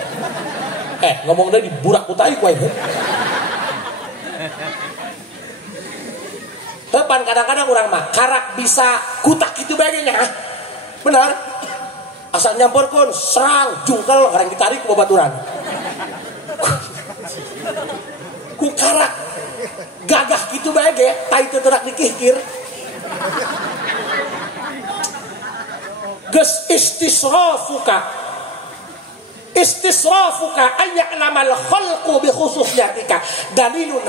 ngomong dari burak kutai kue. Depan kadang-kadang orang mah karak bisa kutak itu bagainya, benar? Asal nyampurkan serang jungkel orang ditarik ke babaturan. Ku karak gagah gitu bagai, tai itu terak dikikir. Ges istisrafuka ayya'lamal khalqu bi khususiyatika dalilun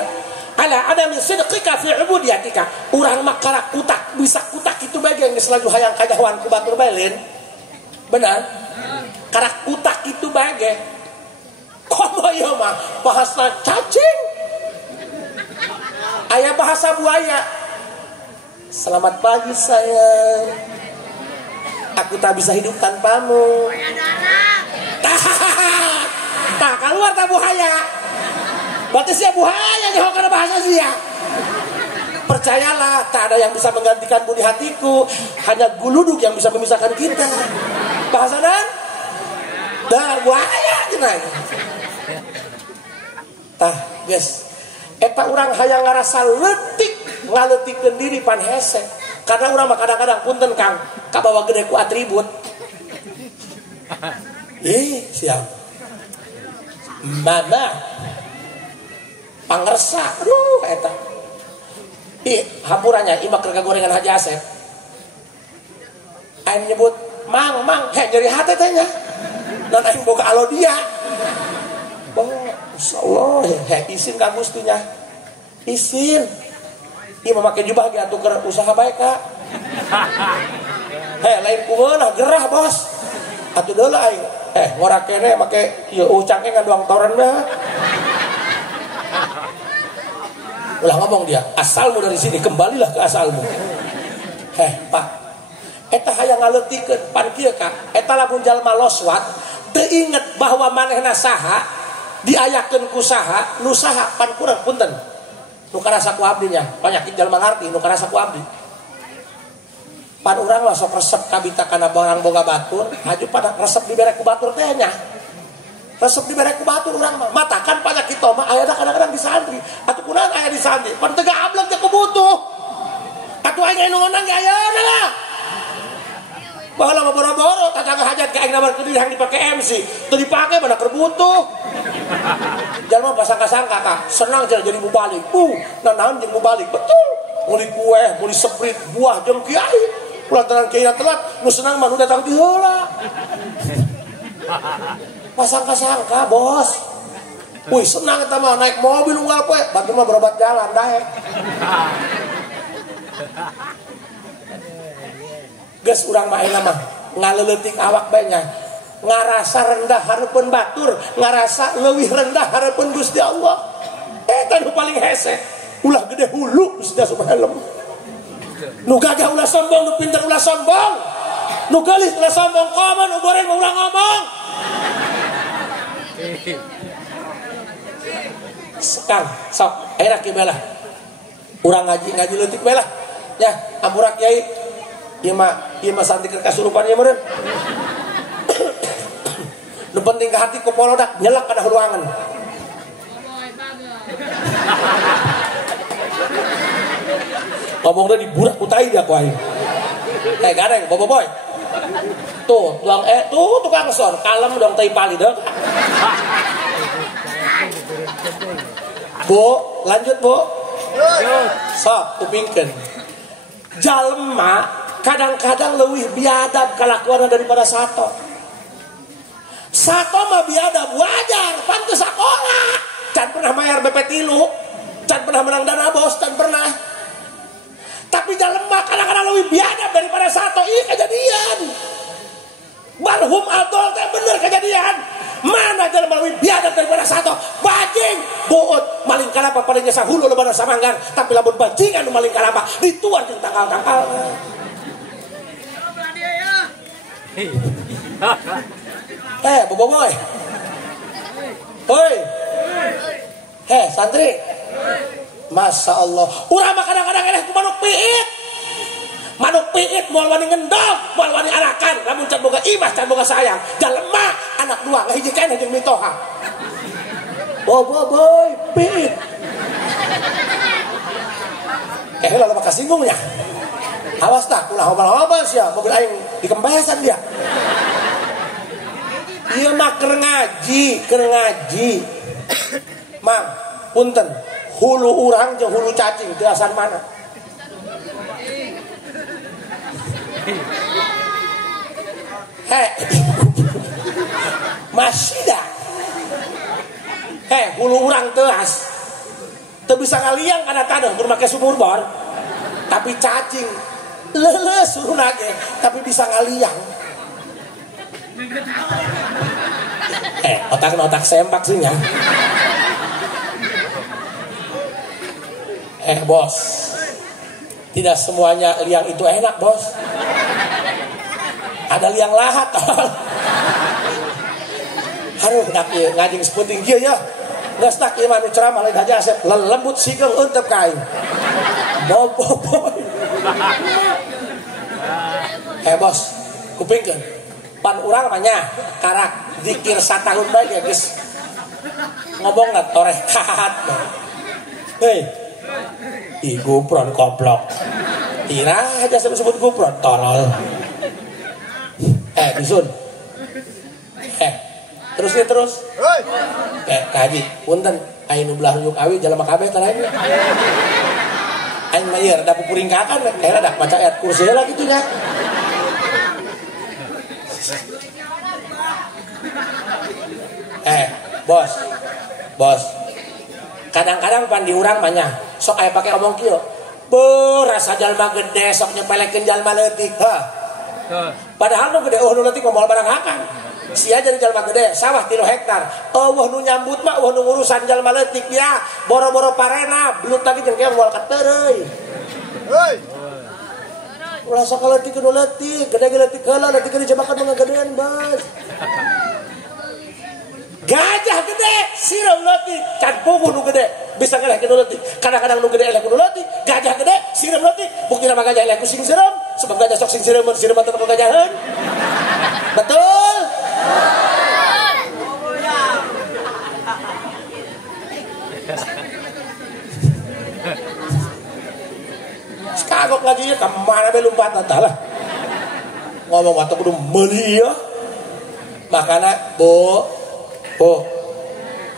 ala adami sidqika fi ubudiyatika urang mah karak kutak bisa kutak itu bagian geus laju hayang kajawan ku batur bae benar karak kutak itu bagian komo ieu mah bahasa cacing aya bahasa buaya selamat pagi sayang aku tak bisa hidup tanpamu tak keluar tak buhaya berarti siya buhaya nyaho kana bahasa siya percayalah tak ada yang bisa menggantikanmu di hatiku hanya guluduk yang bisa memisahkan kita bahasa dan buhaya cenah tah guys eta urang hayang ngarasa leutik ngaleutikeun diri pan hese karena urang mah kadang-kadang punten Kang kabawa gede ku atribut siap mama pangersa eta hampurannya imak kerga gorengan Haji Asep aing nyebut mang nyeri hati tanya dan aing boga alodia insyaallah isin ka Gustinya isin ieu memakai jubah ge atuh keur usaha bae Kak lain kumaha gerah bos atuh deui aing ngora kene make ieu cangkeng ngaduang toren mah. Ulah ngomong dia, asalmu dari sini, kembalilah ke asalmu. Pak. Eta hayang ngaleutikeun pan kieu Kak. Eta lamun jalma loswat teu inget bahwa manehna saha, diayakeun ku saha, nu saha pan kurang punten. Nu karasa ku abdi nya, banyak jalma ngarti nu karasa ku abdi. Pan urang lah sok resep kabita kana barang boga batur haju pada resep dibere ku batur teh nya resep dibere ku batur urang mah matakan pada kitu mah aya kadang-kadang di santri atuh kunaon aya di santri pan teu gablek teh kebutuh atuh aya nu ngonang ge ayeuna lah baheula mah boro-boro tatangga hajat ke aing nabar keudi hang dipake MC teu dipake mana keur butuh jalma pasangka-sangka Kak senang jadi mubalik naon jeung mubalik betul muli kue muli seprit buah jeung kiai lantaran kiai telat nu senang mah nu datang di heula pasangka-sangka bos wih senang eta mah naik mobil unggal poe batur mah berobat jalan daek geus urang mah ayeuna mah ngaleutik awak bae nya ngarasa rendah hareupeun batur ngarasa leuwih rendah hareupeun Gusti Allah eta nu paling hese ulah gede hulu sudah subhanallah nu gagah ulah sombong nu pinter ulah sombong nu gelis ulah sombong komo nu goreng ulah ngomong Kang sok enak ieu belah urang ngaji leutik belah nya ampura kiai ieu mah santri keur kasurupan ieu meureun nu penting ka hati ku polodak nyelek kana ruangan ngomongnya diburak kutai dia ku aing gareng boboiboy tuh tuh tukang sor kalem dong tai pali dong Bu lanjut Bu sok kupingkeun jalma kadang-kadang leuwih biadab kalakuanna daripada sato mah biadab wajar pantes sakola can pernah mayar BP 3 can pernah menang dana bos can pernah tapi jalma kadang-kadang leuwih biadab daripada sato ieu kejadian marhum Adol teh bener kejadian mana jalma leuwih biadab daripada sato bajing buut maling kalapa paling nya sahulu lebaran samanggar tapi lamun bajingan nu maling kalapa dituan jeung tangkal-tangkal boboiboy hoi santri Masya Allah urang mah kadang-kadang eleh ku manuk piit moal wani ngendog moal wani arakan lamun can boga imah can boga sayang jalema anak dua ngahiji keneh jeung mitoha boboiboy piit lah maka singgung ya awas tak ulah hobal-hobal sia mobil aing dikempesan dia ieu mah keur ngaji mang punten hulu urang jeung hulu cacing teu asan mana masida hulu urang teas teu bisa ngaliang kana taneuh mun make sumur bor tapi cacing leuleus suruna ge tapi bisa ngaliang otak sempak sih nya bos tidak semuanya liang itu enak bos ada liang lahat haruh dak ieu ngajing sepenting kieu ya geus tak ieu mah nu ceramah lain haja asep lembut sikeung euntep ka aing boboiboy bos kupingkeun pan urang mah nya karak zikir satahun bae ya geus ngomongna toreh kahat gupron koplok tira aja sebut gupron tolol bisun terus kaji punten aing nu belah ruyuk awi jalema kabeh tah lain aing mah ieu rada pupuring kakan kayakna dak maca ayat kursi heula kitu nya bos kadang-kadang pan di urang mah nya sok aya pake omong kieu berasa jalma gede sok nyepelekeun jalma leutik padahal nu gede nu leutik moal barang hakan sia jadi jalma gede sawah 3 hektar nu nyambut mah nu ngurusan jalma leutik dia boro-boro parena belut tadi jeung keong moal kateureuy ulah sok leutik nu leutik gede leutik heula leutik di jebakan mah gedean bos gajah gede sireum leutik can puguh nu gede bisa ngelehkeun nu leutik kadang-kadang nu gede eleh ku nu leutik gajah gede sireum leutik buktina mah gajah eleh ku sing sireum sebab gajah sok sing sireum sireum tetep gajaheun betul kagok lagi ya kemana be lompatan tah lah ngomong waktu kudu meuli ya makana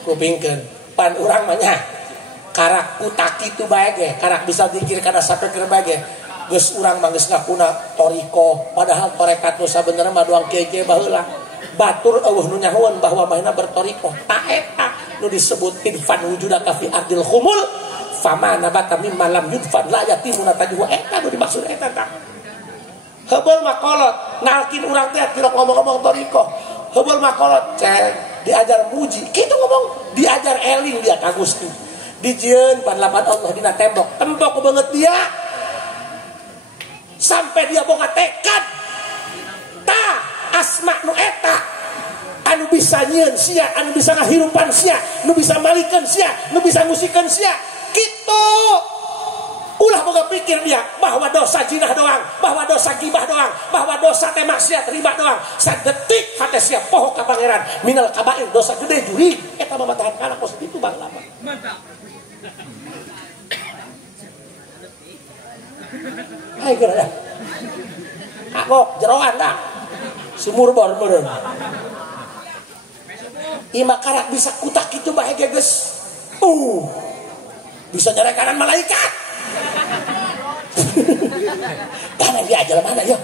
kupingkeun pan urang mah nya karak utak kitu bae ge karak bisa dikir kana sapekeun bae ge geus urang mah geus ngakuna toriko padahal torekat nu sabenerna mah doang kieu baheula batur eueuh nu nyahoeun bahwa mahna bertoriko ta eta nu disebut idfan wujudaka fi ardil khumul fama nabata mimma lam yudfan la yatimuna tajwa eta nu dimaksud eta tah heubeul mah kolot nalkin urang teh tirok ngomong-ngomong toriko heubeul mah kolot diajar muji kitu ngomong diajar eling dia ka Gusti dijieun pan lapan Allah dina tembok banget dia sampai dia boga tekad ta asma nu eta anu bisa nyeun sia, anu bisa ngahirupan sia, nu bisa malikeun sia, nu bisa musikeun sia. Kitu. Ulah boga pikir dia bahwa dosa jinah doang, bahwa dosa gibah doang, bahwa dosa teh maksiat riba doang. Sadetik hate sia poho ka pangeran minal kabair dosa gede juri eta mah tahan kana kos itu bang lama. Mantap. Hai kira ya. Aku jeroan dah. Sumur bor meureun. Ima karak bisa kutak kitu bae geus. Bisa nyarekan malaikat. Karena dia aja mana ya.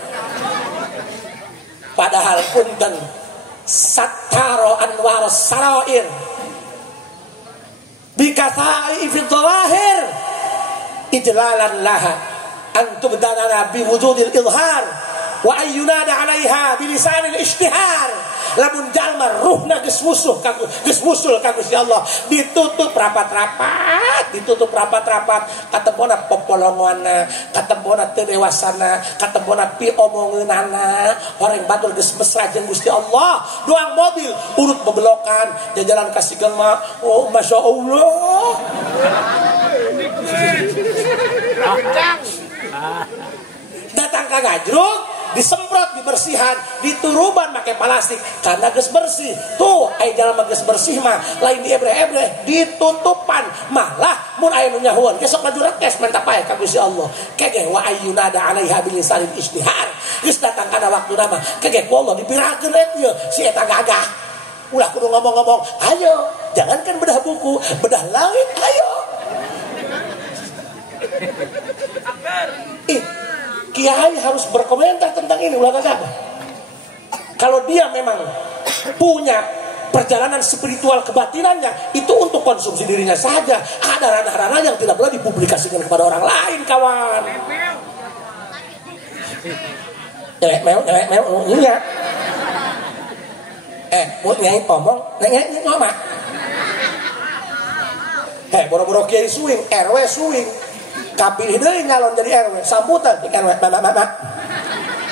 Padahal punten sattaro anwar sarair bikatai fi dhawahir idlalan laha antum danana bi wujudil ilhar wa ayyunada 'alaiha bi lisanil ishtihar. Lamun jalma ruhna geus musuh ka geus musul ka Gusti Allah ditutup rapat-rapat katembona popolonganna katembona teu dewasana katembona pi omongeunana horeng batur geus mesra jeung Gusti Allah doang mobil urut bebelokan jajalan ka sigeung mah oh masyaallah datang ka gajruk disemprot dibersihan dituruban pakai plastik karena geus bersih tuh aya jalma geus bersih mah lain di ebre-ebre ditutupan malah mun aya nu nyahuan geus sok maju rekes mantap pae ka Gusti Allah kege wa ayyunada 'alaiha bilisanil ishtihar geus datang kana waktuna mah kege ku Allah dipirakeun ieu si eta gagah ulah kudu ngomong-ngomong ayo jangankan bedah buku bedah langit ayo kiai harus berkomentar tentang ini ulah kagak. Kalau dia memang punya perjalanan spiritual kebatinannya itu untuk konsumsi dirinya saja. Ada ranah-ranah yang tidak boleh dipublikasikan kepada orang lain, kawan. Nyelek meu iya. Mau nyai ngomong, nyai ngomong. Boro-boro kiai swing, RW swing. Kapilih deui nyalon jadi RW sambutan di RW mama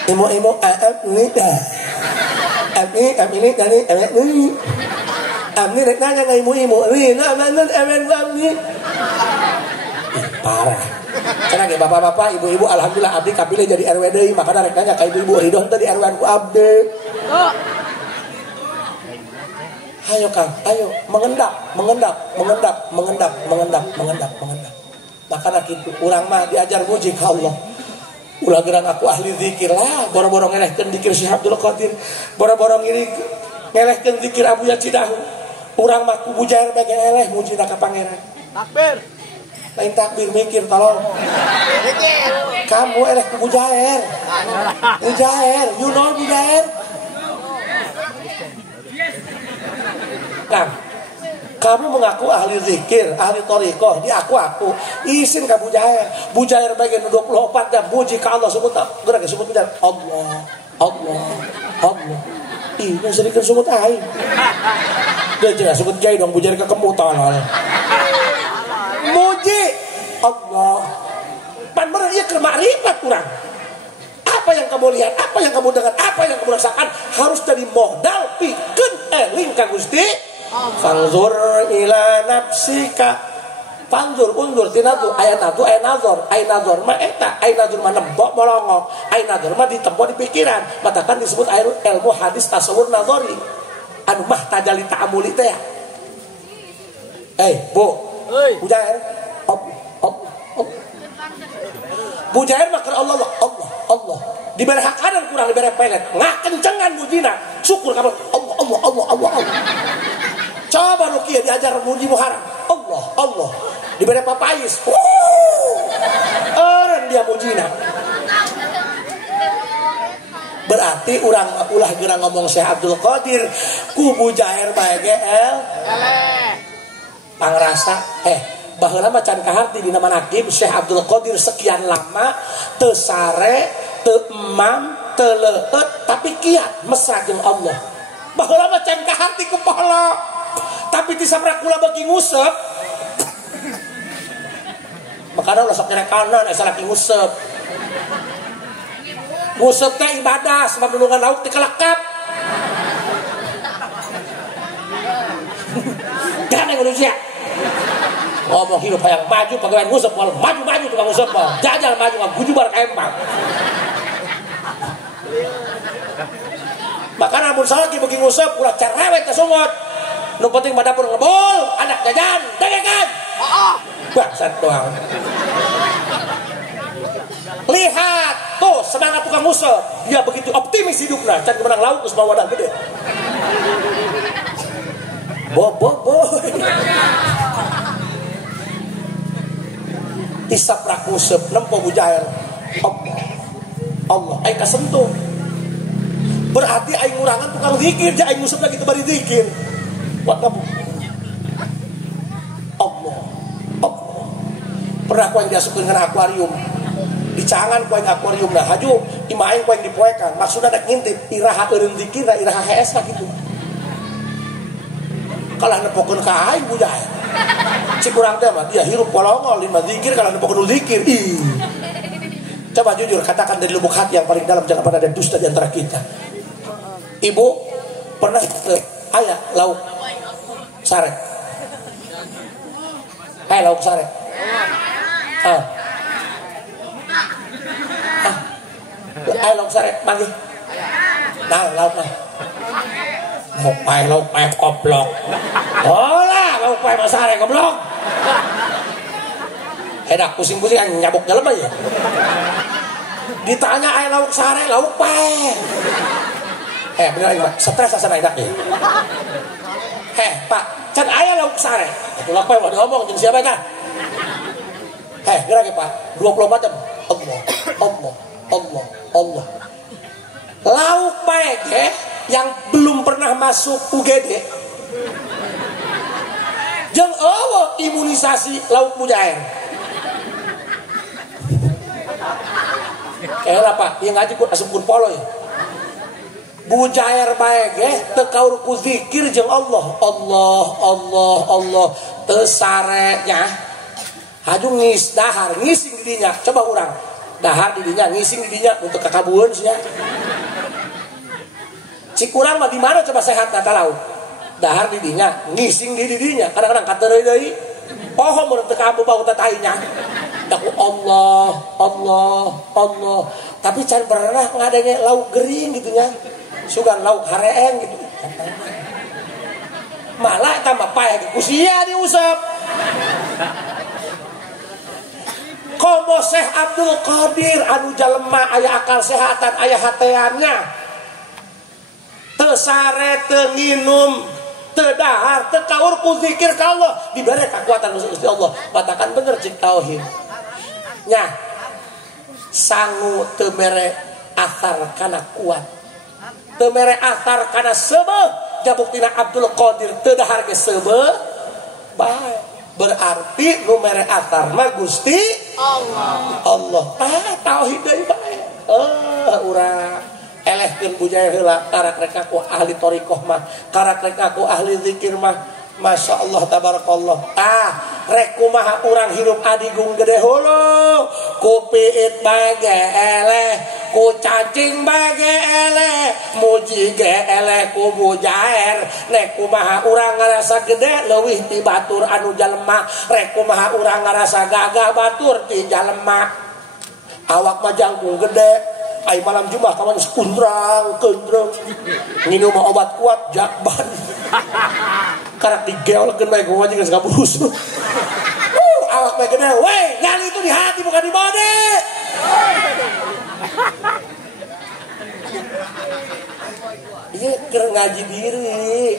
imu ini dari rek nanya ka imu ini parah cenah ge bapak-bapak ibu-ibu alhamdulillah abdi kapilih jadi RW deui makana rek nanya ka ibu-ibu ridho teh di RW ku abdi ayo Kang ayo mengendap makanya gitu urang mah diajar muji ka Allah ulah gerang aku ahli zikir lah boro-boro ngelehkeun zikir Syekh Abdul Qadir boro-boro ngelehkeun zikir Abu Ya Cidahu urang mah ku bujair bage eleh muji ka pangeran takbir lain takbir mikir tolong kamu eleh ku bujair you know bujair Kang kamu mengaku ahli zikir, ahli thariqah, di aku izin ka bujair bagian 24 jam muji ka Allah sebut gerak sebut bujair Allah ih nu sedikeun sebut aing deui cenah sebut kiai dong bujair ka kemutan muji Allah pan bener ieu keur makrifat urang apa yang kamu lihat, apa yang kamu dengar, apa yang kamu rasakan harus jadi modal pikeun eling ka Gusti Fanzur ila nafsika Fanzur undur tinatu ayat natu ayat nazor mah eta ayat nazor mah nembok molongok ayat nazor mah ditempo di pikiran matakan disebut ilmu hadis tasawur nazori anu mah tajali ta'amuli teh bu bujair bujair mah keur Allah dibere hak kanan kurang dibere pelet ngakencengan mujina syukur kamu Allah coba rukiah diajar muji muharram Allah diberi papais orang dia mujina berarti urang ulah gerang ngomong Syekh Abdul Qadir kubu jair bae GL pangrasa baheula macan kaharti dina manaqib Syekh Abdul Qadir sekian lama teu sare teu emam teu leueut tapi kiat mesra jeung Allah baheula macan kaharti ku pahala tapi ti sabrak kula bagi ngusep makanya ulah sok nyerek kanan asa laki ngusep teh ibadah sebab nulungan lauk ti kelekap Indonesia. Ngomong hidup hayang maju pegawai ngusep maju tukang ngusep jajal maju gujubar ka empang. Makanya amun salaki bagi ngusep ulah cerewet ka sungut. Nu penting mah dapur ngebol, anak jajan, dagangan. Bangsat doang. Lihat tuh semangat tukang ngusep, dia begitu optimis hidupnya, can menang lauk geus bawa wadah gede. Boy. Tisaprak ngusep nempo bujair. Allah, aing kasentuh. Berarti aing ngurangan tukang zikir, ja aing ngusep lagi teu bari zikir. Buat kamu. Allah. Pernah ku aing diasupkeun kana akuarium. Dicangan ku aing akuarium nah haju imah aing ku aing dipoekan. Maksudna dak ngintip iraha eureun zikir da iraha HS lah gitu. Kalah nepokeun ka aing bujair. Cik urang teh mah dia hirup polongol lima zikir kalah nepokeun zikir. Coba jujur katakan dari lubuk hati yang paling dalam, jangan pernah ada dusta di antara kita. Ibu pernah ayah lauk sare? Lauk sare? Lauk sare manggil? Nah lauk mah. Lauk pae koplok. Olah lauk pae mah sare koplok. Edak pusing-pusing nyabuk dalam aja. Ditanya ayah lauk sare, lauk pae. Bener aja, stres asana edak ya. Pak, can ayah lauk sare. Itu lauk pae mau diomong jeung siapa kan? Gerak ya Pak, 24 jam. Allah. Lauk pae yang belum pernah masuk UGD. Jeung eueuh imunisasi lauk mujair. Pak, dia ngaji ku asupkeun polo ya. Bujair bae ge teu kaur ku zikir jeung Allah. Teu sare nya. Haju ngis dahar, ngising di dinya. Coba urang. Dahar di dinya, ngising di dinya untuk kakabueun sia. Cik urang mah di mana coba sehat na talau. Dahar di dinya, ngising di dinya. Kadang-kadang katereuy deui. Poho mun teu kabu bau tatainya. Daku Allah. Tapi can pernah ngadenge lauk gering gitu nya. Sugan lauk hareeng gitu. Malah eta mah pae ku sia diusap. Komo Syekh Abdul Qadir anu jalema aya akal sehatan aya hateannya. Teu sare teu nginum teu dahar teu kaur ku zikir ka Allah dibere kekuatan Gusti Allah. Batakan bener cik tauhid. Nya sangu teu mere asar kana kuat teu mere asar kana seubeuh jabuktina Abdul Qadir teu dahar ge seubeuh bae berarti nu mere asar mah Gusti Allah tauhid deui bae urang elehkeun bujair heula karak rek aku ahli thariqah mah karak rek aku ahli zikir mah Masya Allah tabarakallah. Rek kumaha urang hirup adigung gede hulu. Ku piit bage eleh, ku cacing bage eleh, muji ge eleh ku bujair. Rek kumaha urang ngarasa gede leuwih ti batur anu jalema. Rek kumaha urang ngarasa gagah batur ti jalema. Awak mah jangkung gede. Ai malam Jumat kawan kundrang nginum obat kuat jakban. Karak digeolkeun bae gua jeung geus gaburus. Awak bae gede, weh, nyali itu di hati bukan di bode. Ieu keur ngaji diri.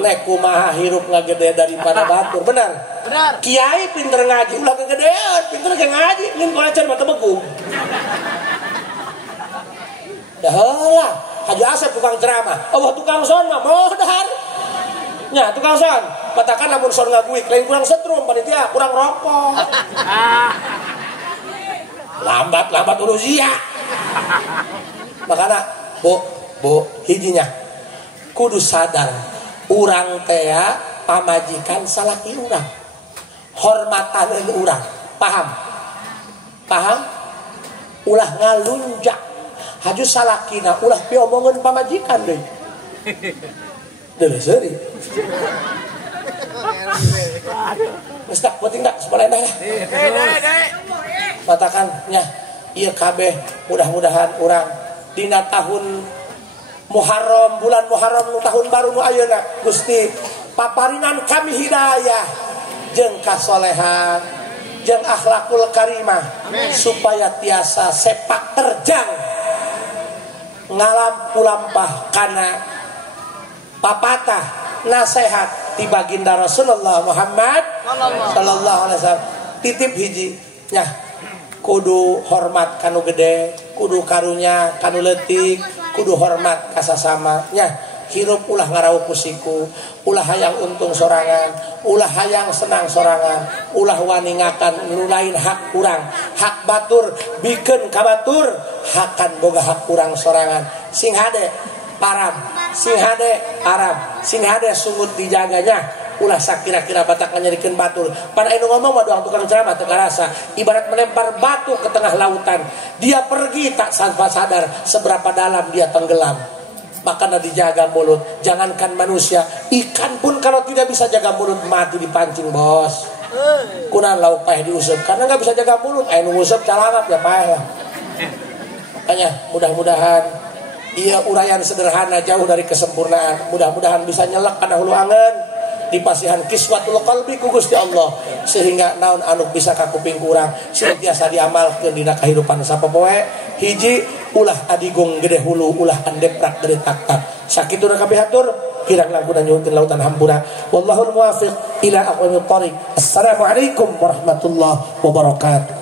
Nek kumaha hirup ngagede daripada batur, benar? Benar. Kiai pinter ngaji ulah kegedean, pinter ge ngaji, nyin kolecer mah teu begung. Dah lah, Haji Asep tukang ceramah. Allah tukang son mah modar. Nya tukang son, katakan lamun son ngaguik, lain kurang setrum panitia, kurang rokok. Lambat urusia. Makana, Bu, hijinya kudu sadar urang teh pamajikan salaki urang. Hormatan urang. Paham? Ulah ngalunjak. Haju salakina ulah piomongan pamajikan deh. Deuleu seuri. Geus tak penting dah sebalena lah. Matakan nya ieu kabeh mudah-mudahan urang dina tahun Muharram, bulan Muharram nu tahun baru nu ayeuna Gusti paparinan kami hidayah jeung kasolehan jeung akhlakul karimah supaya tiasa sepak terjang ngalampu lampah kana papatah nasihat ti baginda Rasulullah Muhammad sallallahu alaihi wasallam. Titip hiji nya kudu hormat kanu gede, kudu karunya kanu leutik, kudu hormat ka sasama nya. Hirup ulah ngarau kusiku, ulah hayang untung sorangan, ulah hayang senang sorangan, ulah wani ngakan nu lain hak urang, hak batur bikeun ka batur, hakan boga hak urang sorangan. Sing hade parab, sing hade arab, sing hade sungut dijaganya. Ulah sakira-kira batak nganyarikeun batur. Pan anu ngomong mah doang tukang ceramah teu karasa, ibarat melempar batu ke tengah lautan. Dia pergi tak sadar seberapa dalam dia tenggelam. Makanya dijaga mulut. Jangankan manusia, ikan pun kalau tidak bisa jaga mulut mati dipancing bos. Kunaon lauk paeh diuseup karena nggak bisa jaga mulut. Anu nguseup calangap ya paeh lah. Makanya mudah-mudahan ia uraian sederhana jauh dari kesempurnaan. Mudah-mudahan bisa nyelek kana hulu angeun. Dipasihan kiswatul qalbi ku Gusti Allah sehingga naon anu bisa ka kuping kurang senantiasa diamalkeun dina kahirupan sapopoe. Hiji ulah adigung gede hulu ulah andeprak gede tak-tak sakituna kabeh hatur kirang langkung nyuhkeun lautan hampura wallahul muwaffiq ila aqwamit thoriq. Assalamualaikum warahmatullahi wabarakatuh.